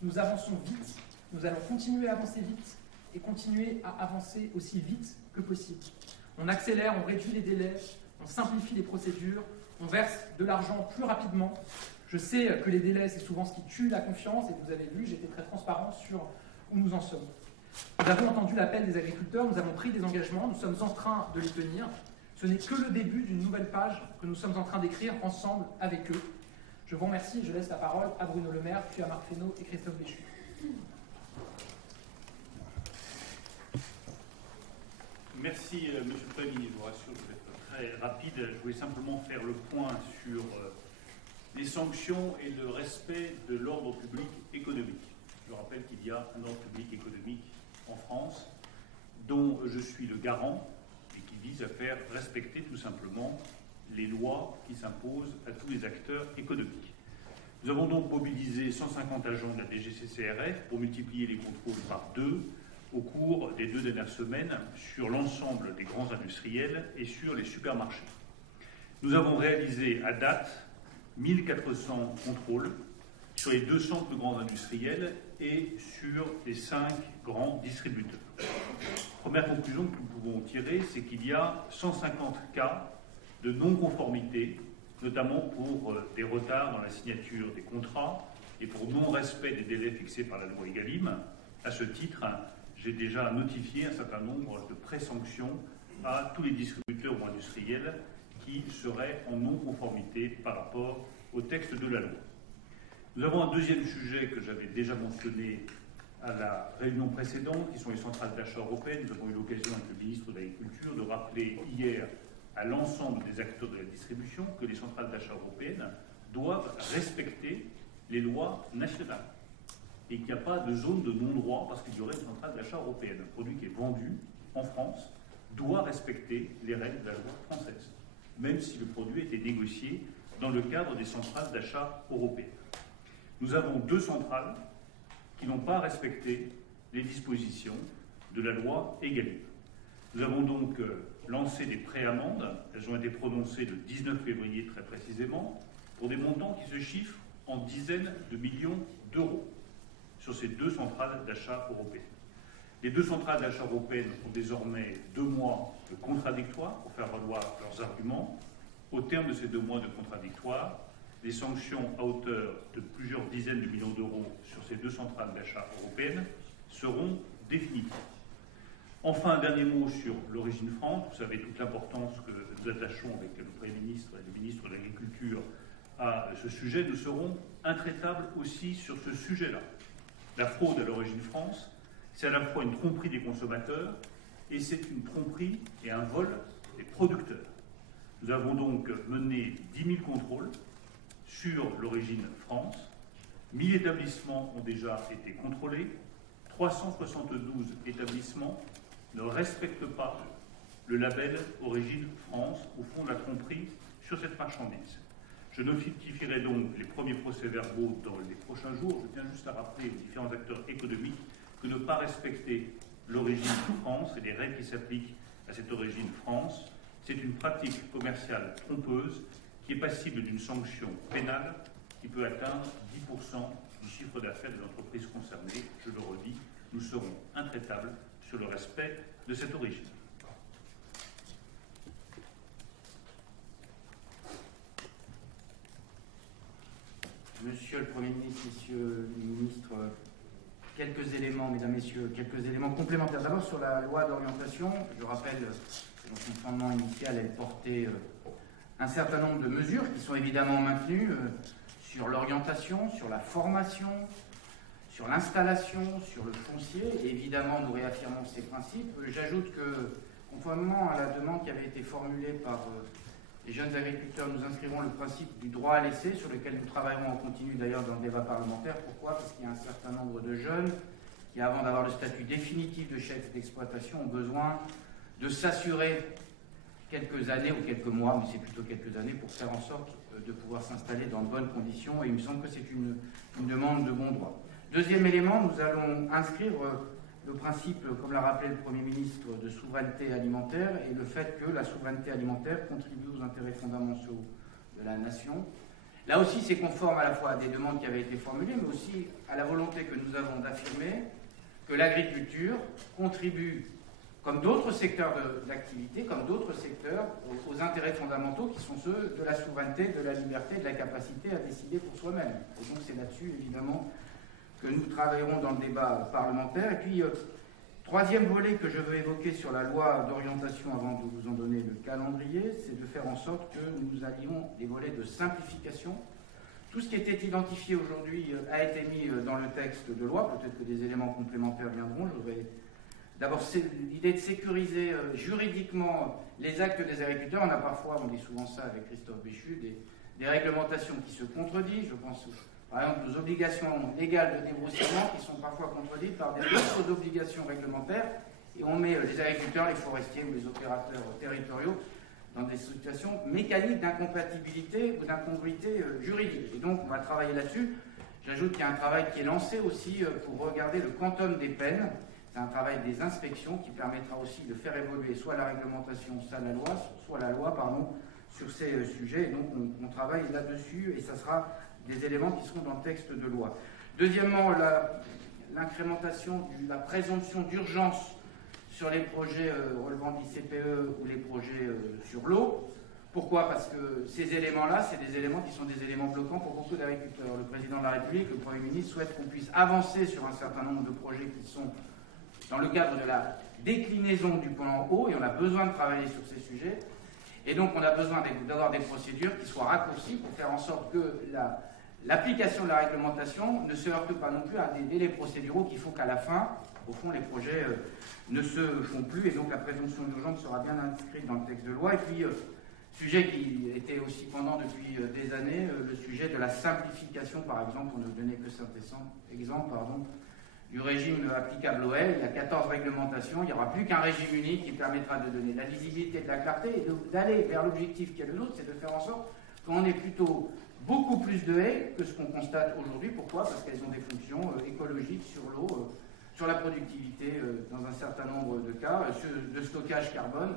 Nous avançons vite, nous allons continuer à avancer vite et continuer à avancer aussi vite que possible. On accélère, on réduit les délais, on simplifie les procédures, on verse de l'argent plus rapidement. Je sais que les délais, c'est souvent ce qui tue la confiance, et vous avez vu, j'étais très transparent sur où nous en sommes. Nous avons entendu l'appel des agriculteurs, nous avons pris des engagements, nous sommes en train de les tenir. Ce n'est que le début d'une nouvelle page que nous sommes en train d'écrire ensemble avec eux. Je vous remercie, je laisse la parole à Bruno Le Maire, puis à Marc Fesneau et Christophe Béchu. Merci, Monsieur le Premier ministre. Je vous rassure, je vais être très rapide. Je voulais simplement faire le point sur les sanctions et le respect de l'ordre public économique. Je rappelle qu'il y a un ordre public économique en France dont je suis le garant et qui vise à faire respecter tout simplement les lois qui s'imposent à tous les acteurs économiques. Nous avons donc mobilisé 150 agents de la DGCCRF pour multiplier les contrôles par 2 au cours des 2 dernières semaines sur l'ensemble des grands industriels et sur les supermarchés. Nous avons réalisé à date 1400 contrôles sur les 200 plus grands industriels et sur les 5 grands distributeurs. Première conclusion que nous pouvons tirer, c'est qu'il y a 150 cas de non-conformité, notamment pour des retards dans la signature des contrats et pour non-respect des délais fixés par la loi Egalim. À ce titre, j'ai déjà notifié un certain nombre de pré-sanctions à tous les distributeurs ou industriels qui seraient en non-conformité par rapport au texte de la loi. Nous avons un deuxième sujet que j'avais déjà mentionné à la réunion précédente, qui sont les centrales d'achat européennes. Nous avons eu l'occasion avec le ministre de l'Agriculture de rappeler hier à l'ensemble des acteurs de la distribution que les centrales d'achat européennes doivent respecter les lois nationales et qu'il n'y a pas de zone de non-droit parce qu'il y aurait une centrale d'achat européenne. Un produit qui est vendu en France doit respecter les règles de la loi française, même si le produit a été négocié dans le cadre des centrales d'achat européennes. Nous avons 2 centrales qui n'ont pas respecté les dispositions de la loi Egalim. Nous avons donc lancé des préamendes. Elles ont été prononcées le 19 février très précisément, pour des montants qui se chiffrent en dizaines de millions d'euros sur ces 2 centrales d'achat européennes. Les 2 centrales d'achat européennes ont désormais 2 mois de contradictoire pour faire valoir leurs arguments. Au terme de ces 2 mois de contradictoire, les sanctions à hauteur de plusieurs dizaines de millions d'euros sur ces 2 centrales d'achat européennes seront définitives. Enfin, un dernier mot sur l'origine France. Vous savez toute l'importance que nous attachons avec le Premier ministre et le ministre de l'Agriculture à ce sujet. Nous serons intraitables aussi sur ce sujet-là. La fraude à l'origine France C'est à la fois une tromperie des consommateurs et c'est une tromperie et un vol des producteurs. Nous avons donc mené 10 000 contrôles sur l'origine France. 1000 établissements ont déjà été contrôlés. 372 établissements ne respectent pas le label Origine France au fond de la tromperie sur cette marchandise. Je notifierai donc les premiers procès-verbaux dans les prochains jours. Je tiens juste à rappeler aux différents acteurs économiques que ne pas respecter l'origine France et les règles qui s'appliquent à cette origine France, c'est une pratique commerciale trompeuse qui est passible d'une sanction pénale qui peut atteindre 10% du chiffre d'affaires de l'entreprise concernée. Je le redis, nous serons intraitables sur le respect de cette origine. Monsieur le Premier ministre, Messieurs les ministres, quelques éléments, Mesdames, Messieurs, quelques éléments complémentaires. D'abord sur la loi d'orientation, je rappelle que dans son fondement initial, elle portait un certain nombre de mesures qui sont évidemment maintenues sur l'orientation, sur la formation, sur l'installation, sur le foncier. Et évidemment, nous réaffirmons ces principes. J'ajoute que, conformément à la demande qui avait été formulée par les jeunes agriculteurs, nous inscrivons le principe du droit à l'essai, sur lequel nous travaillerons en continu d'ailleurs dans le débat parlementaire. Pourquoi ? Parce qu'il y a un certain nombre de jeunes qui, avant d'avoir le statut définitif de chef d'exploitation, ont besoin de s'assurer quelques années ou quelques mois, mais c'est plutôt quelques années, pour faire en sorte de pouvoir s'installer dans de bonnes conditions. Et il me semble que c'est une demande de bon droit. Deuxième élément, nous allons inscrire le principe, comme l'a rappelé le Premier ministre, de souveraineté alimentaire et le fait que la souveraineté alimentaire contribue aux intérêts fondamentaux de la nation. Là aussi, c'est conforme à la fois à des demandes qui avaient été formulées, mais aussi à la volonté que nous avons d'affirmer que l'agriculture contribue, comme d'autres secteurs d'activité, comme d'autres secteurs, aux intérêts fondamentaux qui sont ceux de la souveraineté, de la liberté, de la capacité à décider pour soi-même. Et donc c'est là-dessus, évidemment, que nous travaillerons dans le débat parlementaire. Et puis, troisième volet que je veux évoquer sur la loi d'orientation, avant de vous en donner le calendrier, c'est de faire en sorte que nous allions des volets de simplification. Tout ce qui était identifié aujourd'hui a été mis dans le texte de loi. Peut-être que des éléments complémentaires viendront. Je voudrais d'abord l'idée de sécuriser juridiquement les actes des agriculteurs. On a parfois, on dit souvent ça avec Christophe Béchu, des réglementations qui se contredisent. Je pense par exemple aux obligations légales de débroussaillement qui sont parfois contredites par des autres obligations réglementaires. Et on met les agriculteurs, les forestiers ou les opérateurs territoriaux dans des situations mécaniques d'incompatibilité ou d'incongruité juridique. Et donc on va travailler là-dessus. J'ajoute qu'il y a un travail qui est lancé aussi pour regarder le quantum des peines. C'est un travail des inspections qui permettra aussi de faire évoluer soit la réglementation, soit la loi, sur ces sujets. Et donc on travaille là-dessus et ça sera des éléments qui seront dans le texte de loi. Deuxièmement, l'incrémentation de la présomption d'urgence sur les projets relevant de l'ICPE ou les projets sur l'eau. Pourquoi ? Parce que ces éléments-là, c'est des éléments qui sont des éléments bloquants pour beaucoup d'agriculteurs. Le président de la République, le Premier ministre, souhaite qu'on puisse avancer sur un certain nombre de projets qui sont dans le cadre de la déclinaison du plan eau, et on a besoin de travailler sur ces sujets. Et donc on a besoin d'avoir des procédures qui soient raccourcies pour faire en sorte que l'application de la réglementation ne se heurte pas non plus à des délais procéduraux qui font qu'à la fin, au fond, les projets ne se font plus, et donc la présomption d'urgence sera bien inscrite dans le texte de loi. Et puis, sujet qui était aussi pendant depuis des années, le sujet de la simplification, par exemple, on ne donnait que cet exemple, du régime applicable au L. Il y a 14 réglementations, il n'y aura plus qu'un régime unique qui permettra de donner de la lisibilité, de la clarté, et d'aller vers l'objectif qui est le nôtre, c'est de faire en sorte qu'on ait plutôt beaucoup plus de haies que ce qu'on constate aujourd'hui. Pourquoi ? Parce qu'elles ont des fonctions écologiques sur l'eau, sur la productivité dans un certain nombre de cas, de stockage carbone.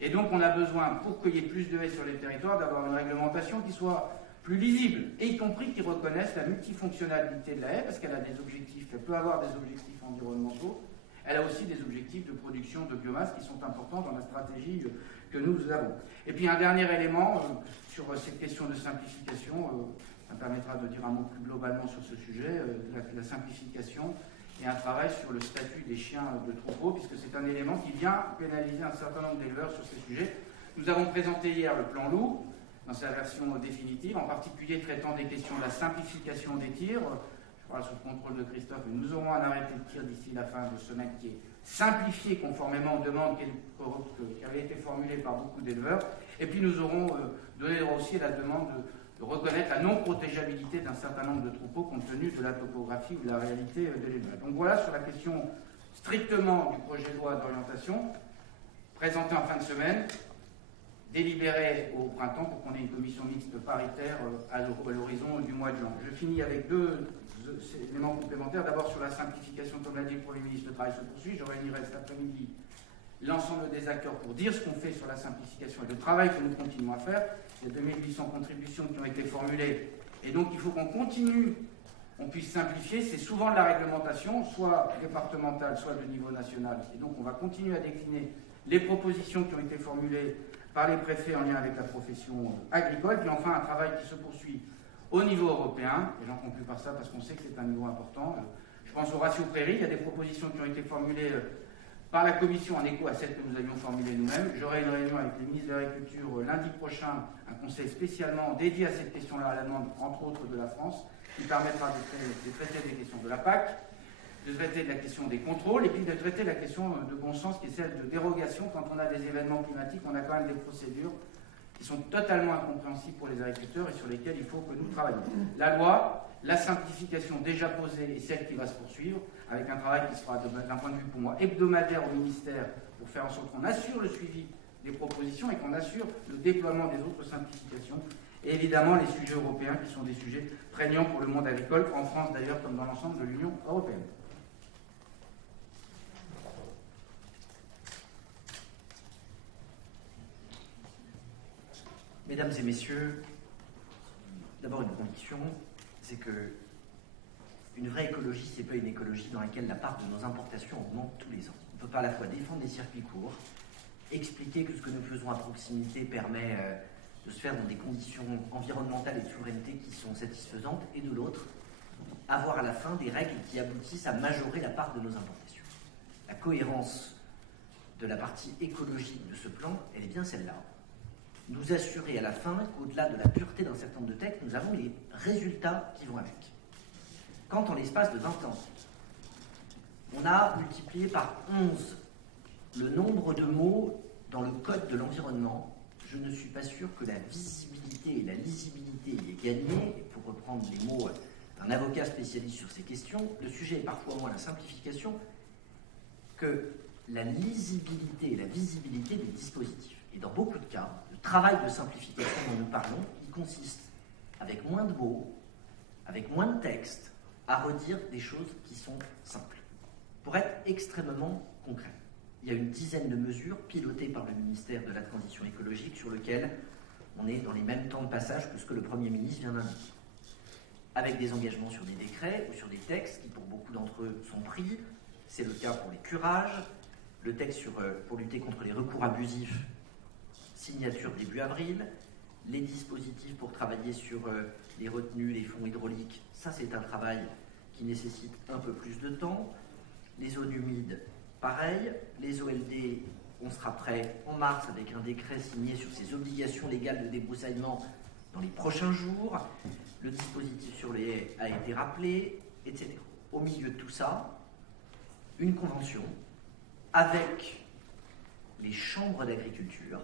Et donc on a besoin, pour qu'il y ait plus de haies sur les territoires, d'avoir une réglementation qui soit plus lisible, et y compris qui reconnaisse la multifonctionnalité de la haie, parce qu'elle a des objectifs, elle peut avoir des objectifs environnementaux, elle a aussi des objectifs de production de biomasse qui sont importants dans la stratégie que nous avons. Et puis un dernier élément sur cette question de simplification, ça permettra de dire un mot plus globalement sur ce sujet, la simplification et un travail sur le statut des chiens de troupeau, puisque c'est un élément qui vient pénaliser un certain nombre d'éleveurs sur ces sujets. Nous avons présenté hier le plan loup, dans sa version définitive, en particulier traitant des questions de la simplification des tirs. Je sera sous le contrôle de Christophe, mais nous aurons un arrêté de tir d'ici la fin de semaine qui est simplifié conformément aux demandes qui avaient été formulées par beaucoup d'éleveurs. Et puis nous aurons donné droit aussi à la demande de reconnaître la non-protégeabilité d'un certain nombre de troupeaux compte tenu de la topographie ou de la réalité de l'élevage. Donc voilà sur la question strictement du projet de loi d'orientation, présenté en fin de semaine, délibéré au printemps pour qu'on ait une commission mixte paritaire à l'horizon du mois de juin. Je finis avec deux éléments complémentaires. D'abord sur la simplification, comme l'a dit le Premier ministre, le travail se poursuit. Je réunirai cet après-midi l'ensemble des acteurs pour dire ce qu'on fait sur la simplification et le travail que nous continuons à faire. Il y a 2800 contributions qui ont été formulées et donc il faut qu'on continue, on puisse simplifier. C'est souvent de la réglementation, soit départementale, soit de niveau national. Et donc on va continuer à décliner les propositions qui ont été formulées par les préfets en lien avec la profession agricole. Puis enfin un travail qui se poursuit au niveau européen, et j'en conclue par ça parce qu'on sait que c'est un niveau important. Je pense au ratio prairie, il y a des propositions qui ont été formulées par la Commission en écho à celles que nous avions formulées nous-mêmes. J'aurai une réunion avec les ministres de l'Agriculture lundi prochain, un conseil spécialement dédié à cette question-là, à la demande, entre autres, de la France, qui permettra de traiter des questions de la PAC, de traiter de la question des contrôles, et puis de traiter la question de bon sens, qui est celle de dérogation. Quand on a des événements climatiques, on a quand même des procédures qui sont totalement incompréhensibles pour les agriculteurs et sur lesquelles il faut que nous travaillions. La loi, la simplification déjà posée et celle qui va se poursuivre, avec un travail qui sera, d'un point de vue pour moi, hebdomadaire au ministère, pour faire en sorte qu'on assure le suivi des propositions et qu'on assure le déploiement des autres simplifications. Et évidemment, les sujets européens qui sont des sujets prégnants pour le monde agricole, en France d'ailleurs, comme dans l'ensemble de l'Union européenne. Mesdames et messieurs, d'abord une conviction, c'est que une vraie écologie, c'est pas une écologie dans laquelle la part de nos importations augmente tous les ans. On ne peut pas à la fois défendre des circuits courts, expliquer que ce que nous faisons à proximité permet de se faire dans des conditions environnementales et de souveraineté qui sont satisfaisantes, et de l'autre, avoir à la fin des règles qui aboutissent à majorer la part de nos importations. La cohérence de la partie écologique de ce plan, elle est bien celle-là. Nous assurer à la fin qu'au-delà de la pureté d'un certain nombre de textes, nous avons les résultats qui vont avec. Quand en l'espace de 20 ans, on a multiplié par 11 le nombre de mots dans le code de l'environnement, je ne suis pas sûr que la visibilité et la lisibilité y aient gagné. Et pour reprendre les mots d'un avocat spécialiste sur ces questions, le sujet est parfois moins la simplification que la lisibilité et la visibilité des dispositifs. Et dans beaucoup de cas, le travail de simplification dont nous parlons, il consiste, avec moins de mots, avec moins de textes, à redire des choses qui sont simples. Pour être extrêmement concret, il y a une dizaine de mesures pilotées par le ministère de la Transition écologique sur lesquelles on est dans les mêmes temps de passage que ce que le Premier ministre vient d'indiquer. Avec des engagements sur des décrets ou sur des textes qui, pour beaucoup d'entre eux, sont pris. C'est le cas pour les curages, le texte pour lutter contre les recours abusifs, signature début avril, les dispositifs pour travailler sur les retenues, les fonds hydrauliques, ça c'est un travail qui nécessite un peu plus de temps. Les zones humides, pareil. Les OLD, on sera prêt en mars avec un décret signé sur ces obligations légales de débroussaillement dans les prochains jours. Le dispositif sur les haies a été rappelé, etc. Au milieu de tout ça, une convention avec les chambres d'agriculture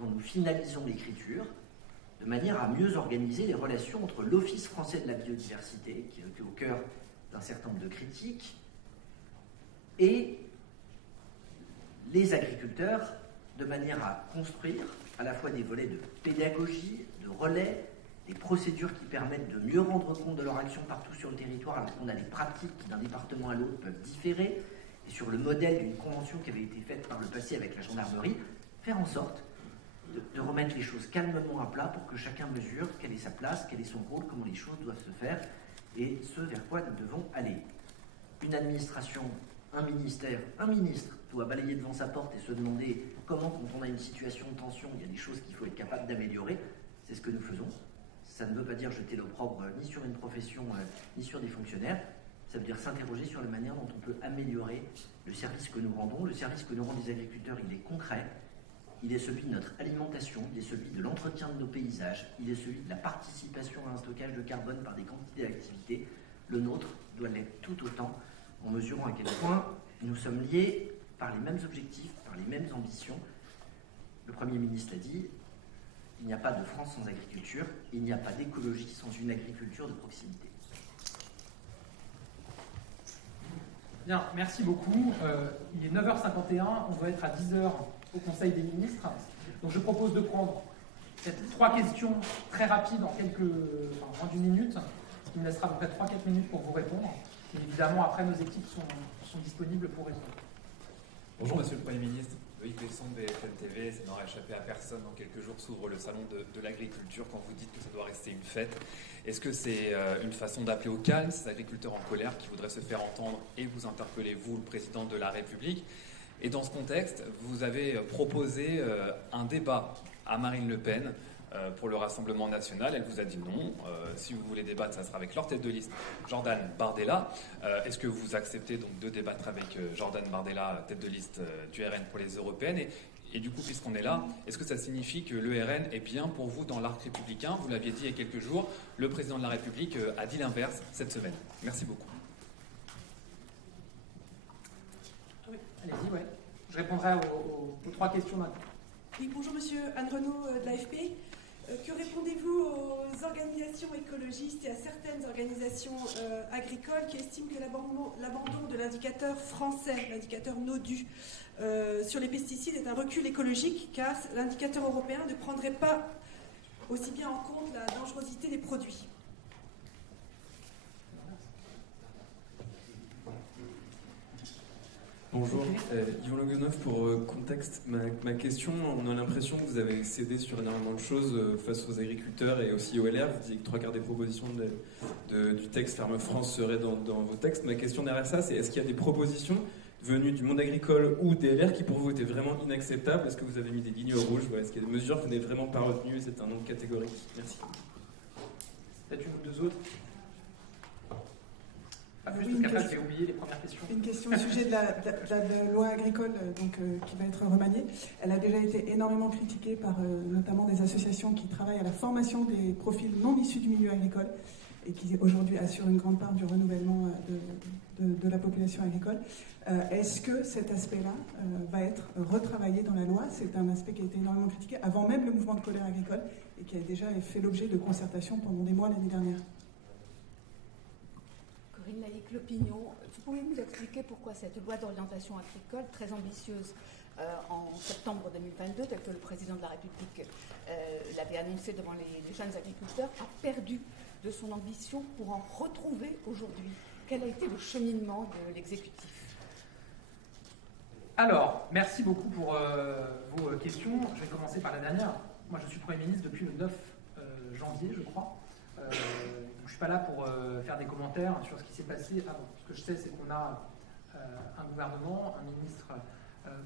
dont nous finalisons l'écriture, de manière à mieux organiser les relations entre l'Office français de la biodiversité, qui est au cœur d'un certain nombre de critiques, et les agriculteurs, de manière à construire à la fois des volets de pédagogie, de relais, des procédures qui permettent de mieux rendre compte de leur action partout sur le territoire, alors qu'on a des pratiques qui d'un département à l'autre peuvent différer, et sur le modèle d'une convention qui avait été faite par le passé avec la gendarmerie, faire en sorte de remettre les choses calmement à plat pour que chacun mesure quelle est sa place, quel est son rôle, comment les choses doivent se faire et ce vers quoi nous devons aller. Une administration, un ministère, un ministre doit balayer devant sa porte et se demander comment, quand on a une situation de tension, il y a des choses qu'il faut être capable d'améliorer. C'est ce que nous faisons. Ça ne veut pas dire jeter l'opprobre ni sur une profession ni sur des fonctionnaires. Ça veut dire s'interroger sur la manière dont on peut améliorer le service que nous rendons. Le service que nous rendent les agriculteurs, il est concret. Il est celui de notre alimentation, il est celui de l'entretien de nos paysages, il est celui de la participation à un stockage de carbone par des quantités d'activités. Le nôtre doit l'être tout autant, en mesurant à quel point nous sommes liés par les mêmes objectifs, par les mêmes ambitions. Le Premier ministre l'a dit, il n'y a pas de France sans agriculture, il n'y a pas d'écologie sans une agriculture de proximité. Bien, merci beaucoup. Il est 9h51, on doit être à 10h au Conseil des ministres. Donc je propose de prendre peut-être 3 questions très rapides en moins d'une minute, ce qui nous laissera à peu près 3-4 minutes pour vous répondre. Et évidemment, après, nos équipes sont disponibles pour répondre. Bonjour Monsieur le Premier ministre, Loïc Besson de BFM TV. Ça n'aura échappé à personne. Dans quelques jours s'ouvre le salon de l'agriculture. Quand vous dites que ça doit rester une fête, est-ce que c'est une façon d'appeler au calme ces agriculteurs en colère qui voudraient se faire entendre et vous interpeller, vous, le Président de la République? Et dans ce contexte, vous avez proposé un débat à Marine Le Pen pour le Rassemblement national. Elle vous a dit non. Si vous voulez débattre, ça sera avec leur tête de liste, Jordan Bardella. Est-ce que vous acceptez donc de débattre avec Jordan Bardella, tête de liste du RN pour les européennes? Et du coup, puisqu'on est là, est-ce que ça signifie que le RN est bien pour vous dans l'arc républicain? Vous l'aviez dit il y a quelques jours. Le Président de la République a dit l'inverse cette semaine. Merci beaucoup. Oui, allez-y, ouais. Je répondrai aux 3 questions d'un coup. Oui, bonjour Monsieur Anne Renaud de l'AFP. Que répondez-vous aux organisations écologistes et à certaines organisations agricoles qui estiment que l'abandon de l'indicateur français, l'indicateur NODU, sur les pesticides est un recul écologique car l'indicateur européen ne prendrait pas aussi bien en compte la dangerosité des produits? Bonjour, Yvon Logunov pour Contexte. Ma question, on a l'impression que vous avez cédé sur énormément de choses face aux agriculteurs et aussi au LR. Vous disiez que 3/4 des propositions du texte Ferme France seraient dans vos textes. Ma question derrière ça, c'est est-ce qu'il y a des propositions venues du monde agricole ou des LR qui pour vous étaient vraiment inacceptables? Est-ce que vous avez mis des lignes rouges? Est-ce qu'il y a des mesures que vous n'avez vraiment pas retenues? C'est un nom catégorique. Merci. Peut-être une ou 2 autres. Oui, parce qu'après, j'ai oublié les premières questions. Une question au sujet de la loi agricole qui va être remaniée. Elle a déjà été énormément critiquée par notamment des associations qui travaillent à la formation des profils non issus du milieu agricole et qui aujourd'hui assurent une grande part du renouvellement de la population agricole. Est-ce que cet aspect-là va être retravaillé dans la loi? C'est un aspect qui a été énormément critiqué avant même le mouvement de colère agricole et qui a déjà fait l'objet de concertations pendant des mois l'année dernière. Corinne Laïc, L'Opinion. Vous pouvez nous expliquer pourquoi cette loi d'orientation agricole, très ambitieuse en septembre 2022, telle que le Président de la République l'avait annoncé devant les jeunes agriculteurs, a perdu de son ambition pour en retrouver aujourd'hui? Quel a été le cheminement de l'exécutif? Alors, merci beaucoup pour vos questions. Je vais commencer par la dernière. Moi, je suis Premier ministre depuis le 9 janvier, je crois. Je ne suis pas là pour faire des commentaires sur ce qui s'est passé avant. Ce que je sais, c'est qu'on a un gouvernement, un ministre,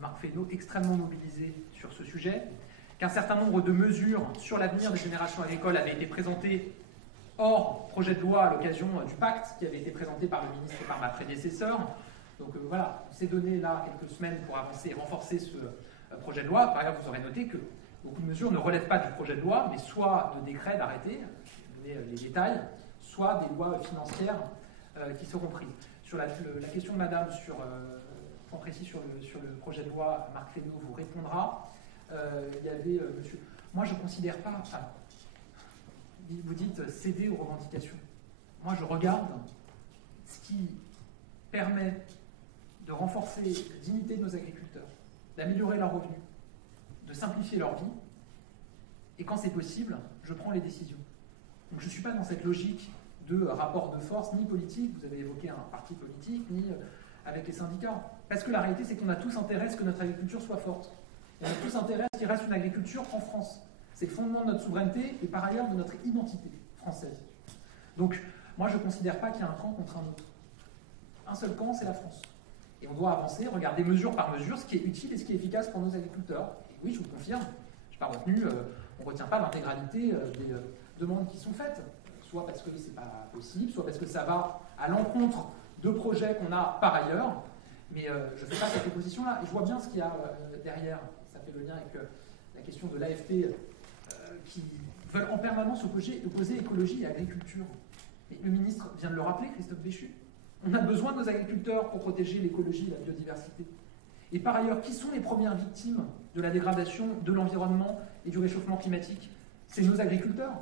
Marc Fesneau, extrêmement mobilisé sur ce sujet, qu'un certain nombre de mesures sur l'avenir des générations agricoles avaient été présentées hors projet de loi à l'occasion du pacte qui avait été présenté par le ministre et par ma prédécesseur. Donc voilà, on s'est donné là quelques semaines pour avancer et renforcer ce projet de loi. Par ailleurs, vous aurez noté que beaucoup de mesures ne relèvent pas du projet de loi, mais soit de décrets, d'arrêtés, les détails, soit des lois financières qui seront prises. Sur la question de madame, point précis sur le projet de loi, Marc Fesneau vous répondra. Il y avait monsieur... Moi, je ne considère pas... Enfin, vous dites céder aux revendications. Moi, je regarde ce qui permet de renforcer la dignité de nos agriculteurs, d'améliorer leurs revenus, de simplifier leur vie. Et quand c'est possible, je prends les décisions. Donc je ne suis pas dans cette logique de rapport de force, ni politique, vous avez évoqué un parti politique, ni avec les syndicats. Parce que la réalité, c'est qu'on a tous intérêt à ce que notre agriculture soit forte. Et on a tous intérêt à ce qu'il reste une agriculture en France. C'est le fondement de notre souveraineté et par ailleurs de notre identité française. Donc, moi, je ne considère pas qu'il y a un camp contre un autre. Un seul camp, c'est la France. Et on doit avancer, regarder mesure par mesure ce qui est utile et ce qui est efficace pour nos agriculteurs. Et oui, je vous confirme, je n'ai pas retenu, on ne retient pas l'intégralité des demandes qui sont faites, soit parce que ce n'est pas possible, soit parce que ça va à l'encontre de projets qu'on a par ailleurs. Mais je ne fais pas cette opposition-là. Et je vois bien ce qu'il y a derrière. Ça fait le lien avec la question de l'AFP qui veulent en permanence opposer écologie et agriculture. Et le ministre vient de le rappeler, Christophe Béchu. On a besoin de nos agriculteurs pour protéger l'écologie et la biodiversité. Et par ailleurs, qui sont les premières victimes de la dégradation de l'environnement et du réchauffement climatique? C'est nos agriculteurs.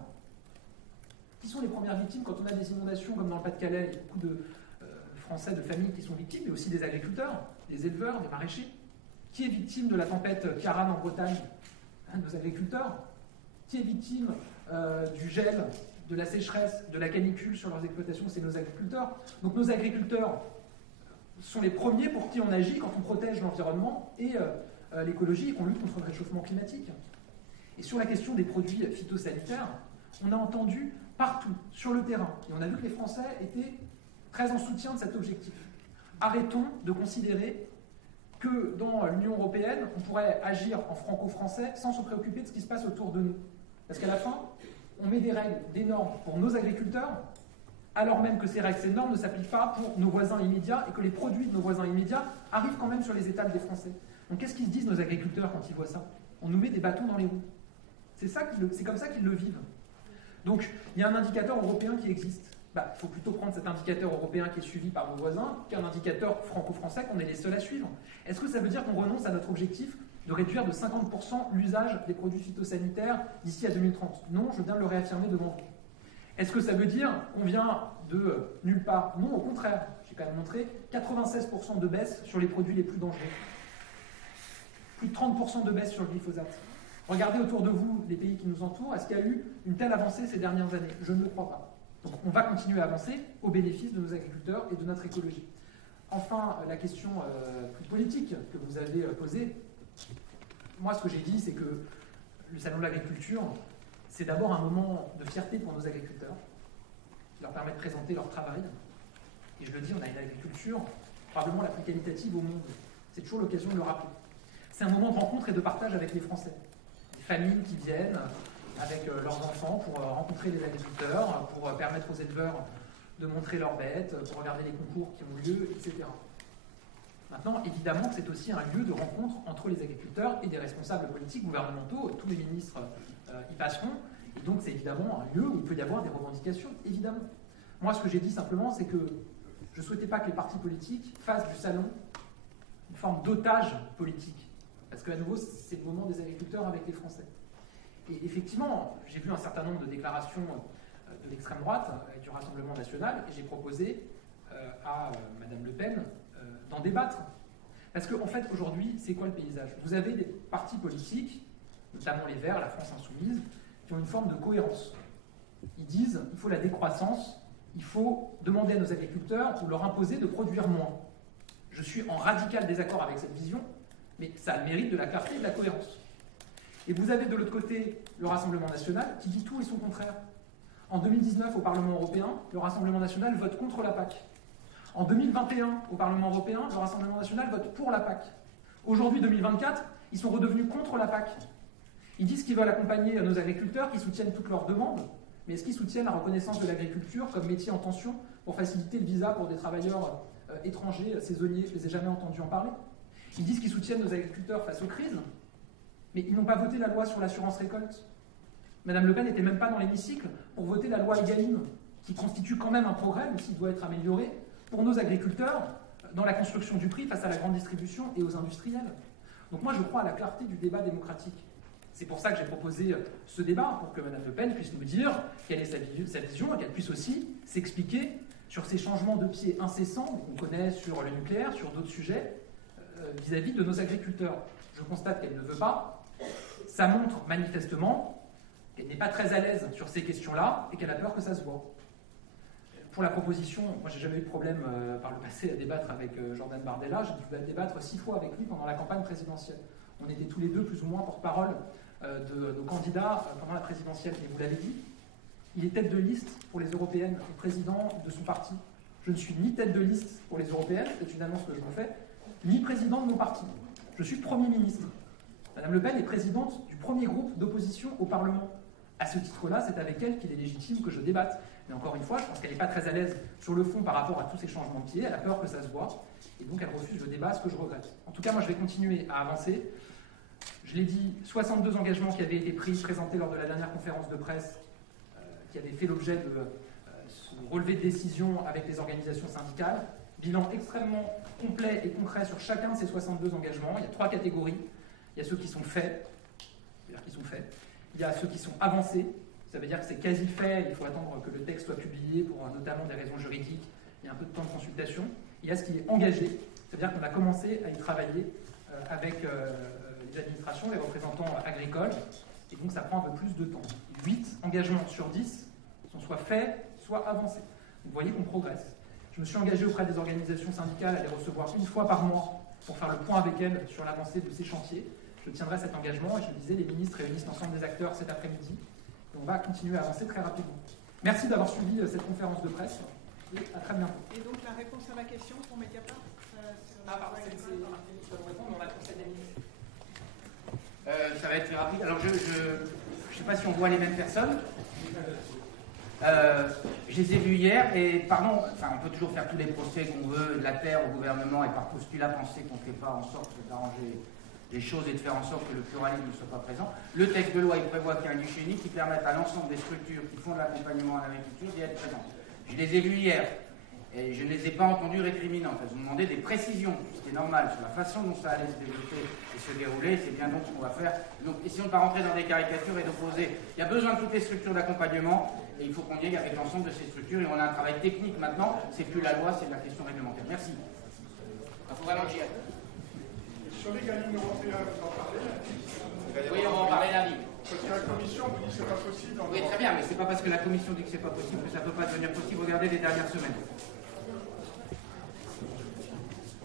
Qui sont les premières victimes quand on a des inondations comme dans le Pas-de-Calais? Il y a beaucoup de Français, de familles qui sont victimes, mais aussi des agriculteurs, des éleveurs, des maraîchers. Qui est victime de la tempête Ciaran en Bretagne? Nos agriculteurs. Qui est victime du gel, de la sécheresse, de la canicule sur leurs exploitations? C'est nos agriculteurs. Donc nos agriculteurs sont les premiers pour qui on agit quand on protège l'environnement et l'écologie et qu'on lutte contre le réchauffement climatique. Et sur la question des produits phytosanitaires, on a entendu partout, sur le terrain, et on a vu que les Français étaient très en soutien de cet objectif. Arrêtons de considérer que dans l'Union européenne, on pourrait agir en franco-français sans se préoccuper de ce qui se passe autour de nous. Parce qu'à la fin, on met des règles, des normes pour nos agriculteurs, alors même que ces règles, ces normes ne s'appliquent pas pour nos voisins immédiats et que les produits de nos voisins immédiats arrivent quand même sur les étals des Français. Donc qu'est-ce qu'ils se disent, nos agriculteurs, quand ils voient ça? On nous met des bâtons dans les roues. C'est comme ça qu'ils le vivent. Donc il y a un indicateur européen qui existe. Il faut plutôt prendre cet indicateur européen qui est suivi par nos voisins qu'un indicateur franco-français qu'on est les seuls à suivre. Est-ce que ça veut dire qu'on renonce à notre objectif de réduire de 50% l'usage des produits phytosanitaires d'ici à 2030? Non, je viens de le réaffirmer devant vous. Est-ce que ça veut dire qu'on vient de nulle part? Non, au contraire. J'ai quand même montré 96% de baisse sur les produits les plus dangereux. Plus de 30% de baisse sur le glyphosate. Regardez autour de vous les pays qui nous entourent. Est-ce qu'il y a eu une telle avancée ces dernières années? Je ne le crois pas. Donc on va continuer à avancer au bénéfice de nos agriculteurs et de notre écologie. Enfin, la question plus politique que vous avez posée. Moi, ce que j'ai dit, c'est que le Salon de l'agriculture, c'est d'abord un moment de fierté pour nos agriculteurs, qui leur permet de présenter leur travail. Et je le dis, on a une agriculture probablement la plus qualitative au monde. C'est toujours l'occasion de le rappeler. C'est un moment de rencontre et de partage avec les Français. Des familles qui viennent avec leurs enfants pour rencontrer les agriculteurs, pour permettre aux éleveurs de montrer leurs bêtes, pour regarder les concours qui ont lieu, etc. Maintenant, évidemment, c'est aussi un lieu de rencontre entre les agriculteurs et des responsables politiques, gouvernementaux. Tous les ministres y passeront. Et donc, c'est évidemment un lieu où il peut y avoir des revendications, évidemment. Moi, ce que j'ai dit simplement, c'est que je ne souhaitais pas que les partis politiques fassent du salon une forme d'otage politique. Parce qu'à nouveau, c'est le moment des agriculteurs avec les Français. Et effectivement, j'ai vu un certain nombre de déclarations de l'extrême droite et du Rassemblement national, et j'ai proposé à Mme Le Pen d'en débattre. Parce qu'en fait, aujourd'hui, c'est quoi le paysage? Vous avez des partis politiques, notamment les Verts, la France Insoumise, qui ont une forme de cohérence. Ils disent il faut la décroissance, il faut demander à nos agriculteurs ou leur imposer de produire moins. Je suis en radical désaccord avec cette vision, mais ça a le mérite de la clarté et de la cohérence. Et vous avez de l'autre côté le Rassemblement national qui dit tout et son contraire. En 2019, au Parlement européen, le Rassemblement national vote contre la PAC. En 2021, au Parlement européen, le Rassemblement national vote pour la PAC. Aujourd'hui, 2024, ils sont redevenus contre la PAC. Ils disent qu'ils veulent accompagner nos agriculteurs, qu'ils soutiennent toutes leurs demandes, mais est-ce qu'ils soutiennent la reconnaissance de l'agriculture comme métier en tension pour faciliter le visa pour des travailleurs étrangers, saisonniers? Je ne les ai jamais entendus en parler. Ils disent qu'ils soutiennent nos agriculteurs face aux crises, mais ils n'ont pas voté la loi sur l'assurance récolte. Madame Le Pen n'était même pas dans l'hémicycle pour voter la loi Egalim, qui constitue quand même un progrès, mais qui doit être amélioré, pour nos agriculteurs dans la construction du prix face à la grande distribution et aux industriels. Donc moi, je crois à la clarté du débat démocratique. C'est pour ça que j'ai proposé ce débat, pour que Mme Le Pen puisse nous dire quelle est sa vision et qu'elle puisse aussi s'expliquer sur ces changements de pied incessants qu'on connaît sur le nucléaire, sur d'autres sujets, vis-à-vis de nos agriculteurs. Je constate qu'elle ne veut pas. Ça montre manifestement qu'elle n'est pas très à l'aise sur ces questions-là et qu'elle a peur que ça se voit. Pour la proposition, moi j'ai jamais eu de problème par le passé à débattre avec Jordan Bardella. J'ai dû débattre 6 fois avec lui pendant la campagne présidentielle. On était tous les deux plus ou moins porte-parole de nos candidats pendant la présidentielle. Et vous l'avez dit, il est tête de liste pour les européennes, le président de son parti. Je ne suis ni tête de liste pour les européennes, c'est une annonce que je vous fais, ni président de mon parti. Je suis Premier ministre. Madame Le Pen est présidente du premier groupe d'opposition au Parlement. À ce titre-là, c'est avec elle qu'il est légitime que je débatte. Mais encore une fois, je pense qu'elle n'est pas très à l'aise sur le fond par rapport à tous ces changements de pied. Elle a peur que ça se voit. Et donc, elle refuse le débat, ce que je regrette. En tout cas, moi, je vais continuer à avancer. Je l'ai dit, 62 engagements qui avaient été pris, présentés lors de la dernière conférence de presse, qui avaient fait l'objet de ce relevé de décision avec les organisations syndicales. Bilan extrêmement complet et concret sur chacun de ces 62 engagements. Il y a 3 catégories. Il y a ceux qui sont faits, c'est-à-dire qui sont faits. Il y a ceux qui sont avancés, ça veut dire que c'est quasi fait, il faut attendre que le texte soit publié pour notamment des raisons juridiques, il y a un peu de temps de consultation. Il y a ce qui est engagé, c'est-à-dire qu'on a commencé à y travailler avec les administrations, les représentants agricoles, et donc ça prend un peu plus de temps. 8 engagements sur 10 sont soit faits, soit avancés. Vous voyez qu'on progresse. Je me suis engagé auprès des organisations syndicales à les recevoir une fois par mois pour faire le point avec elles sur l'avancée de ces chantiers. Je tiendrai cet engagement et je le disais, les ministres réunissent l'ensemble des acteurs cet après-midi et on va continuer à avancer très rapidement. Merci d'avoir suivi cette conférence de presse et à très bientôt. Et donc la réponse à ma question pour Mediapart Ça va être très rapide. Alors je ne sais pas si on voit les mêmes personnes. Je les ai vus hier et pardon, enfin on peut toujours faire tous les procès qu'on veut de la terre au gouvernement et par postulat penser qu'on ne fait pas en sorte d'arranger les choses et de faire en sorte que le pluralisme ne soit pas présent. Le texte de loi il prévoit qu'il y a un guichet unique qui permette à l'ensemble des structures qui font de l'accompagnement à l'agriculture d'y être présentes. Je les ai vus hier et je ne les ai pas entendues récriminantes. Elles ont demandé des précisions, ce qui est normal, sur la façon dont ça allait se développer et se dérouler. C'est bien donc ce qu'on va faire. Donc, essayons de ne pas rentrer dans des caricatures et d'opposer. Il y a besoin de toutes les structures d'accompagnement et il faut qu'on y aille avec l'ensemble de ces structures. Et on a un travail technique maintenant. C'est plus la loi, c'est de la question réglementaire. Merci. Il faut vraiment que j'y aille. Sur les gamines européennes, vous en parlez? Oui, on va en parler lundi. Parce que la Commission vous dit que c'est pas possible. Oui, très bien, mais c'est pas parce que la Commission dit que c'est pas possible que ça peut pas devenir possible. Regardez les dernières semaines.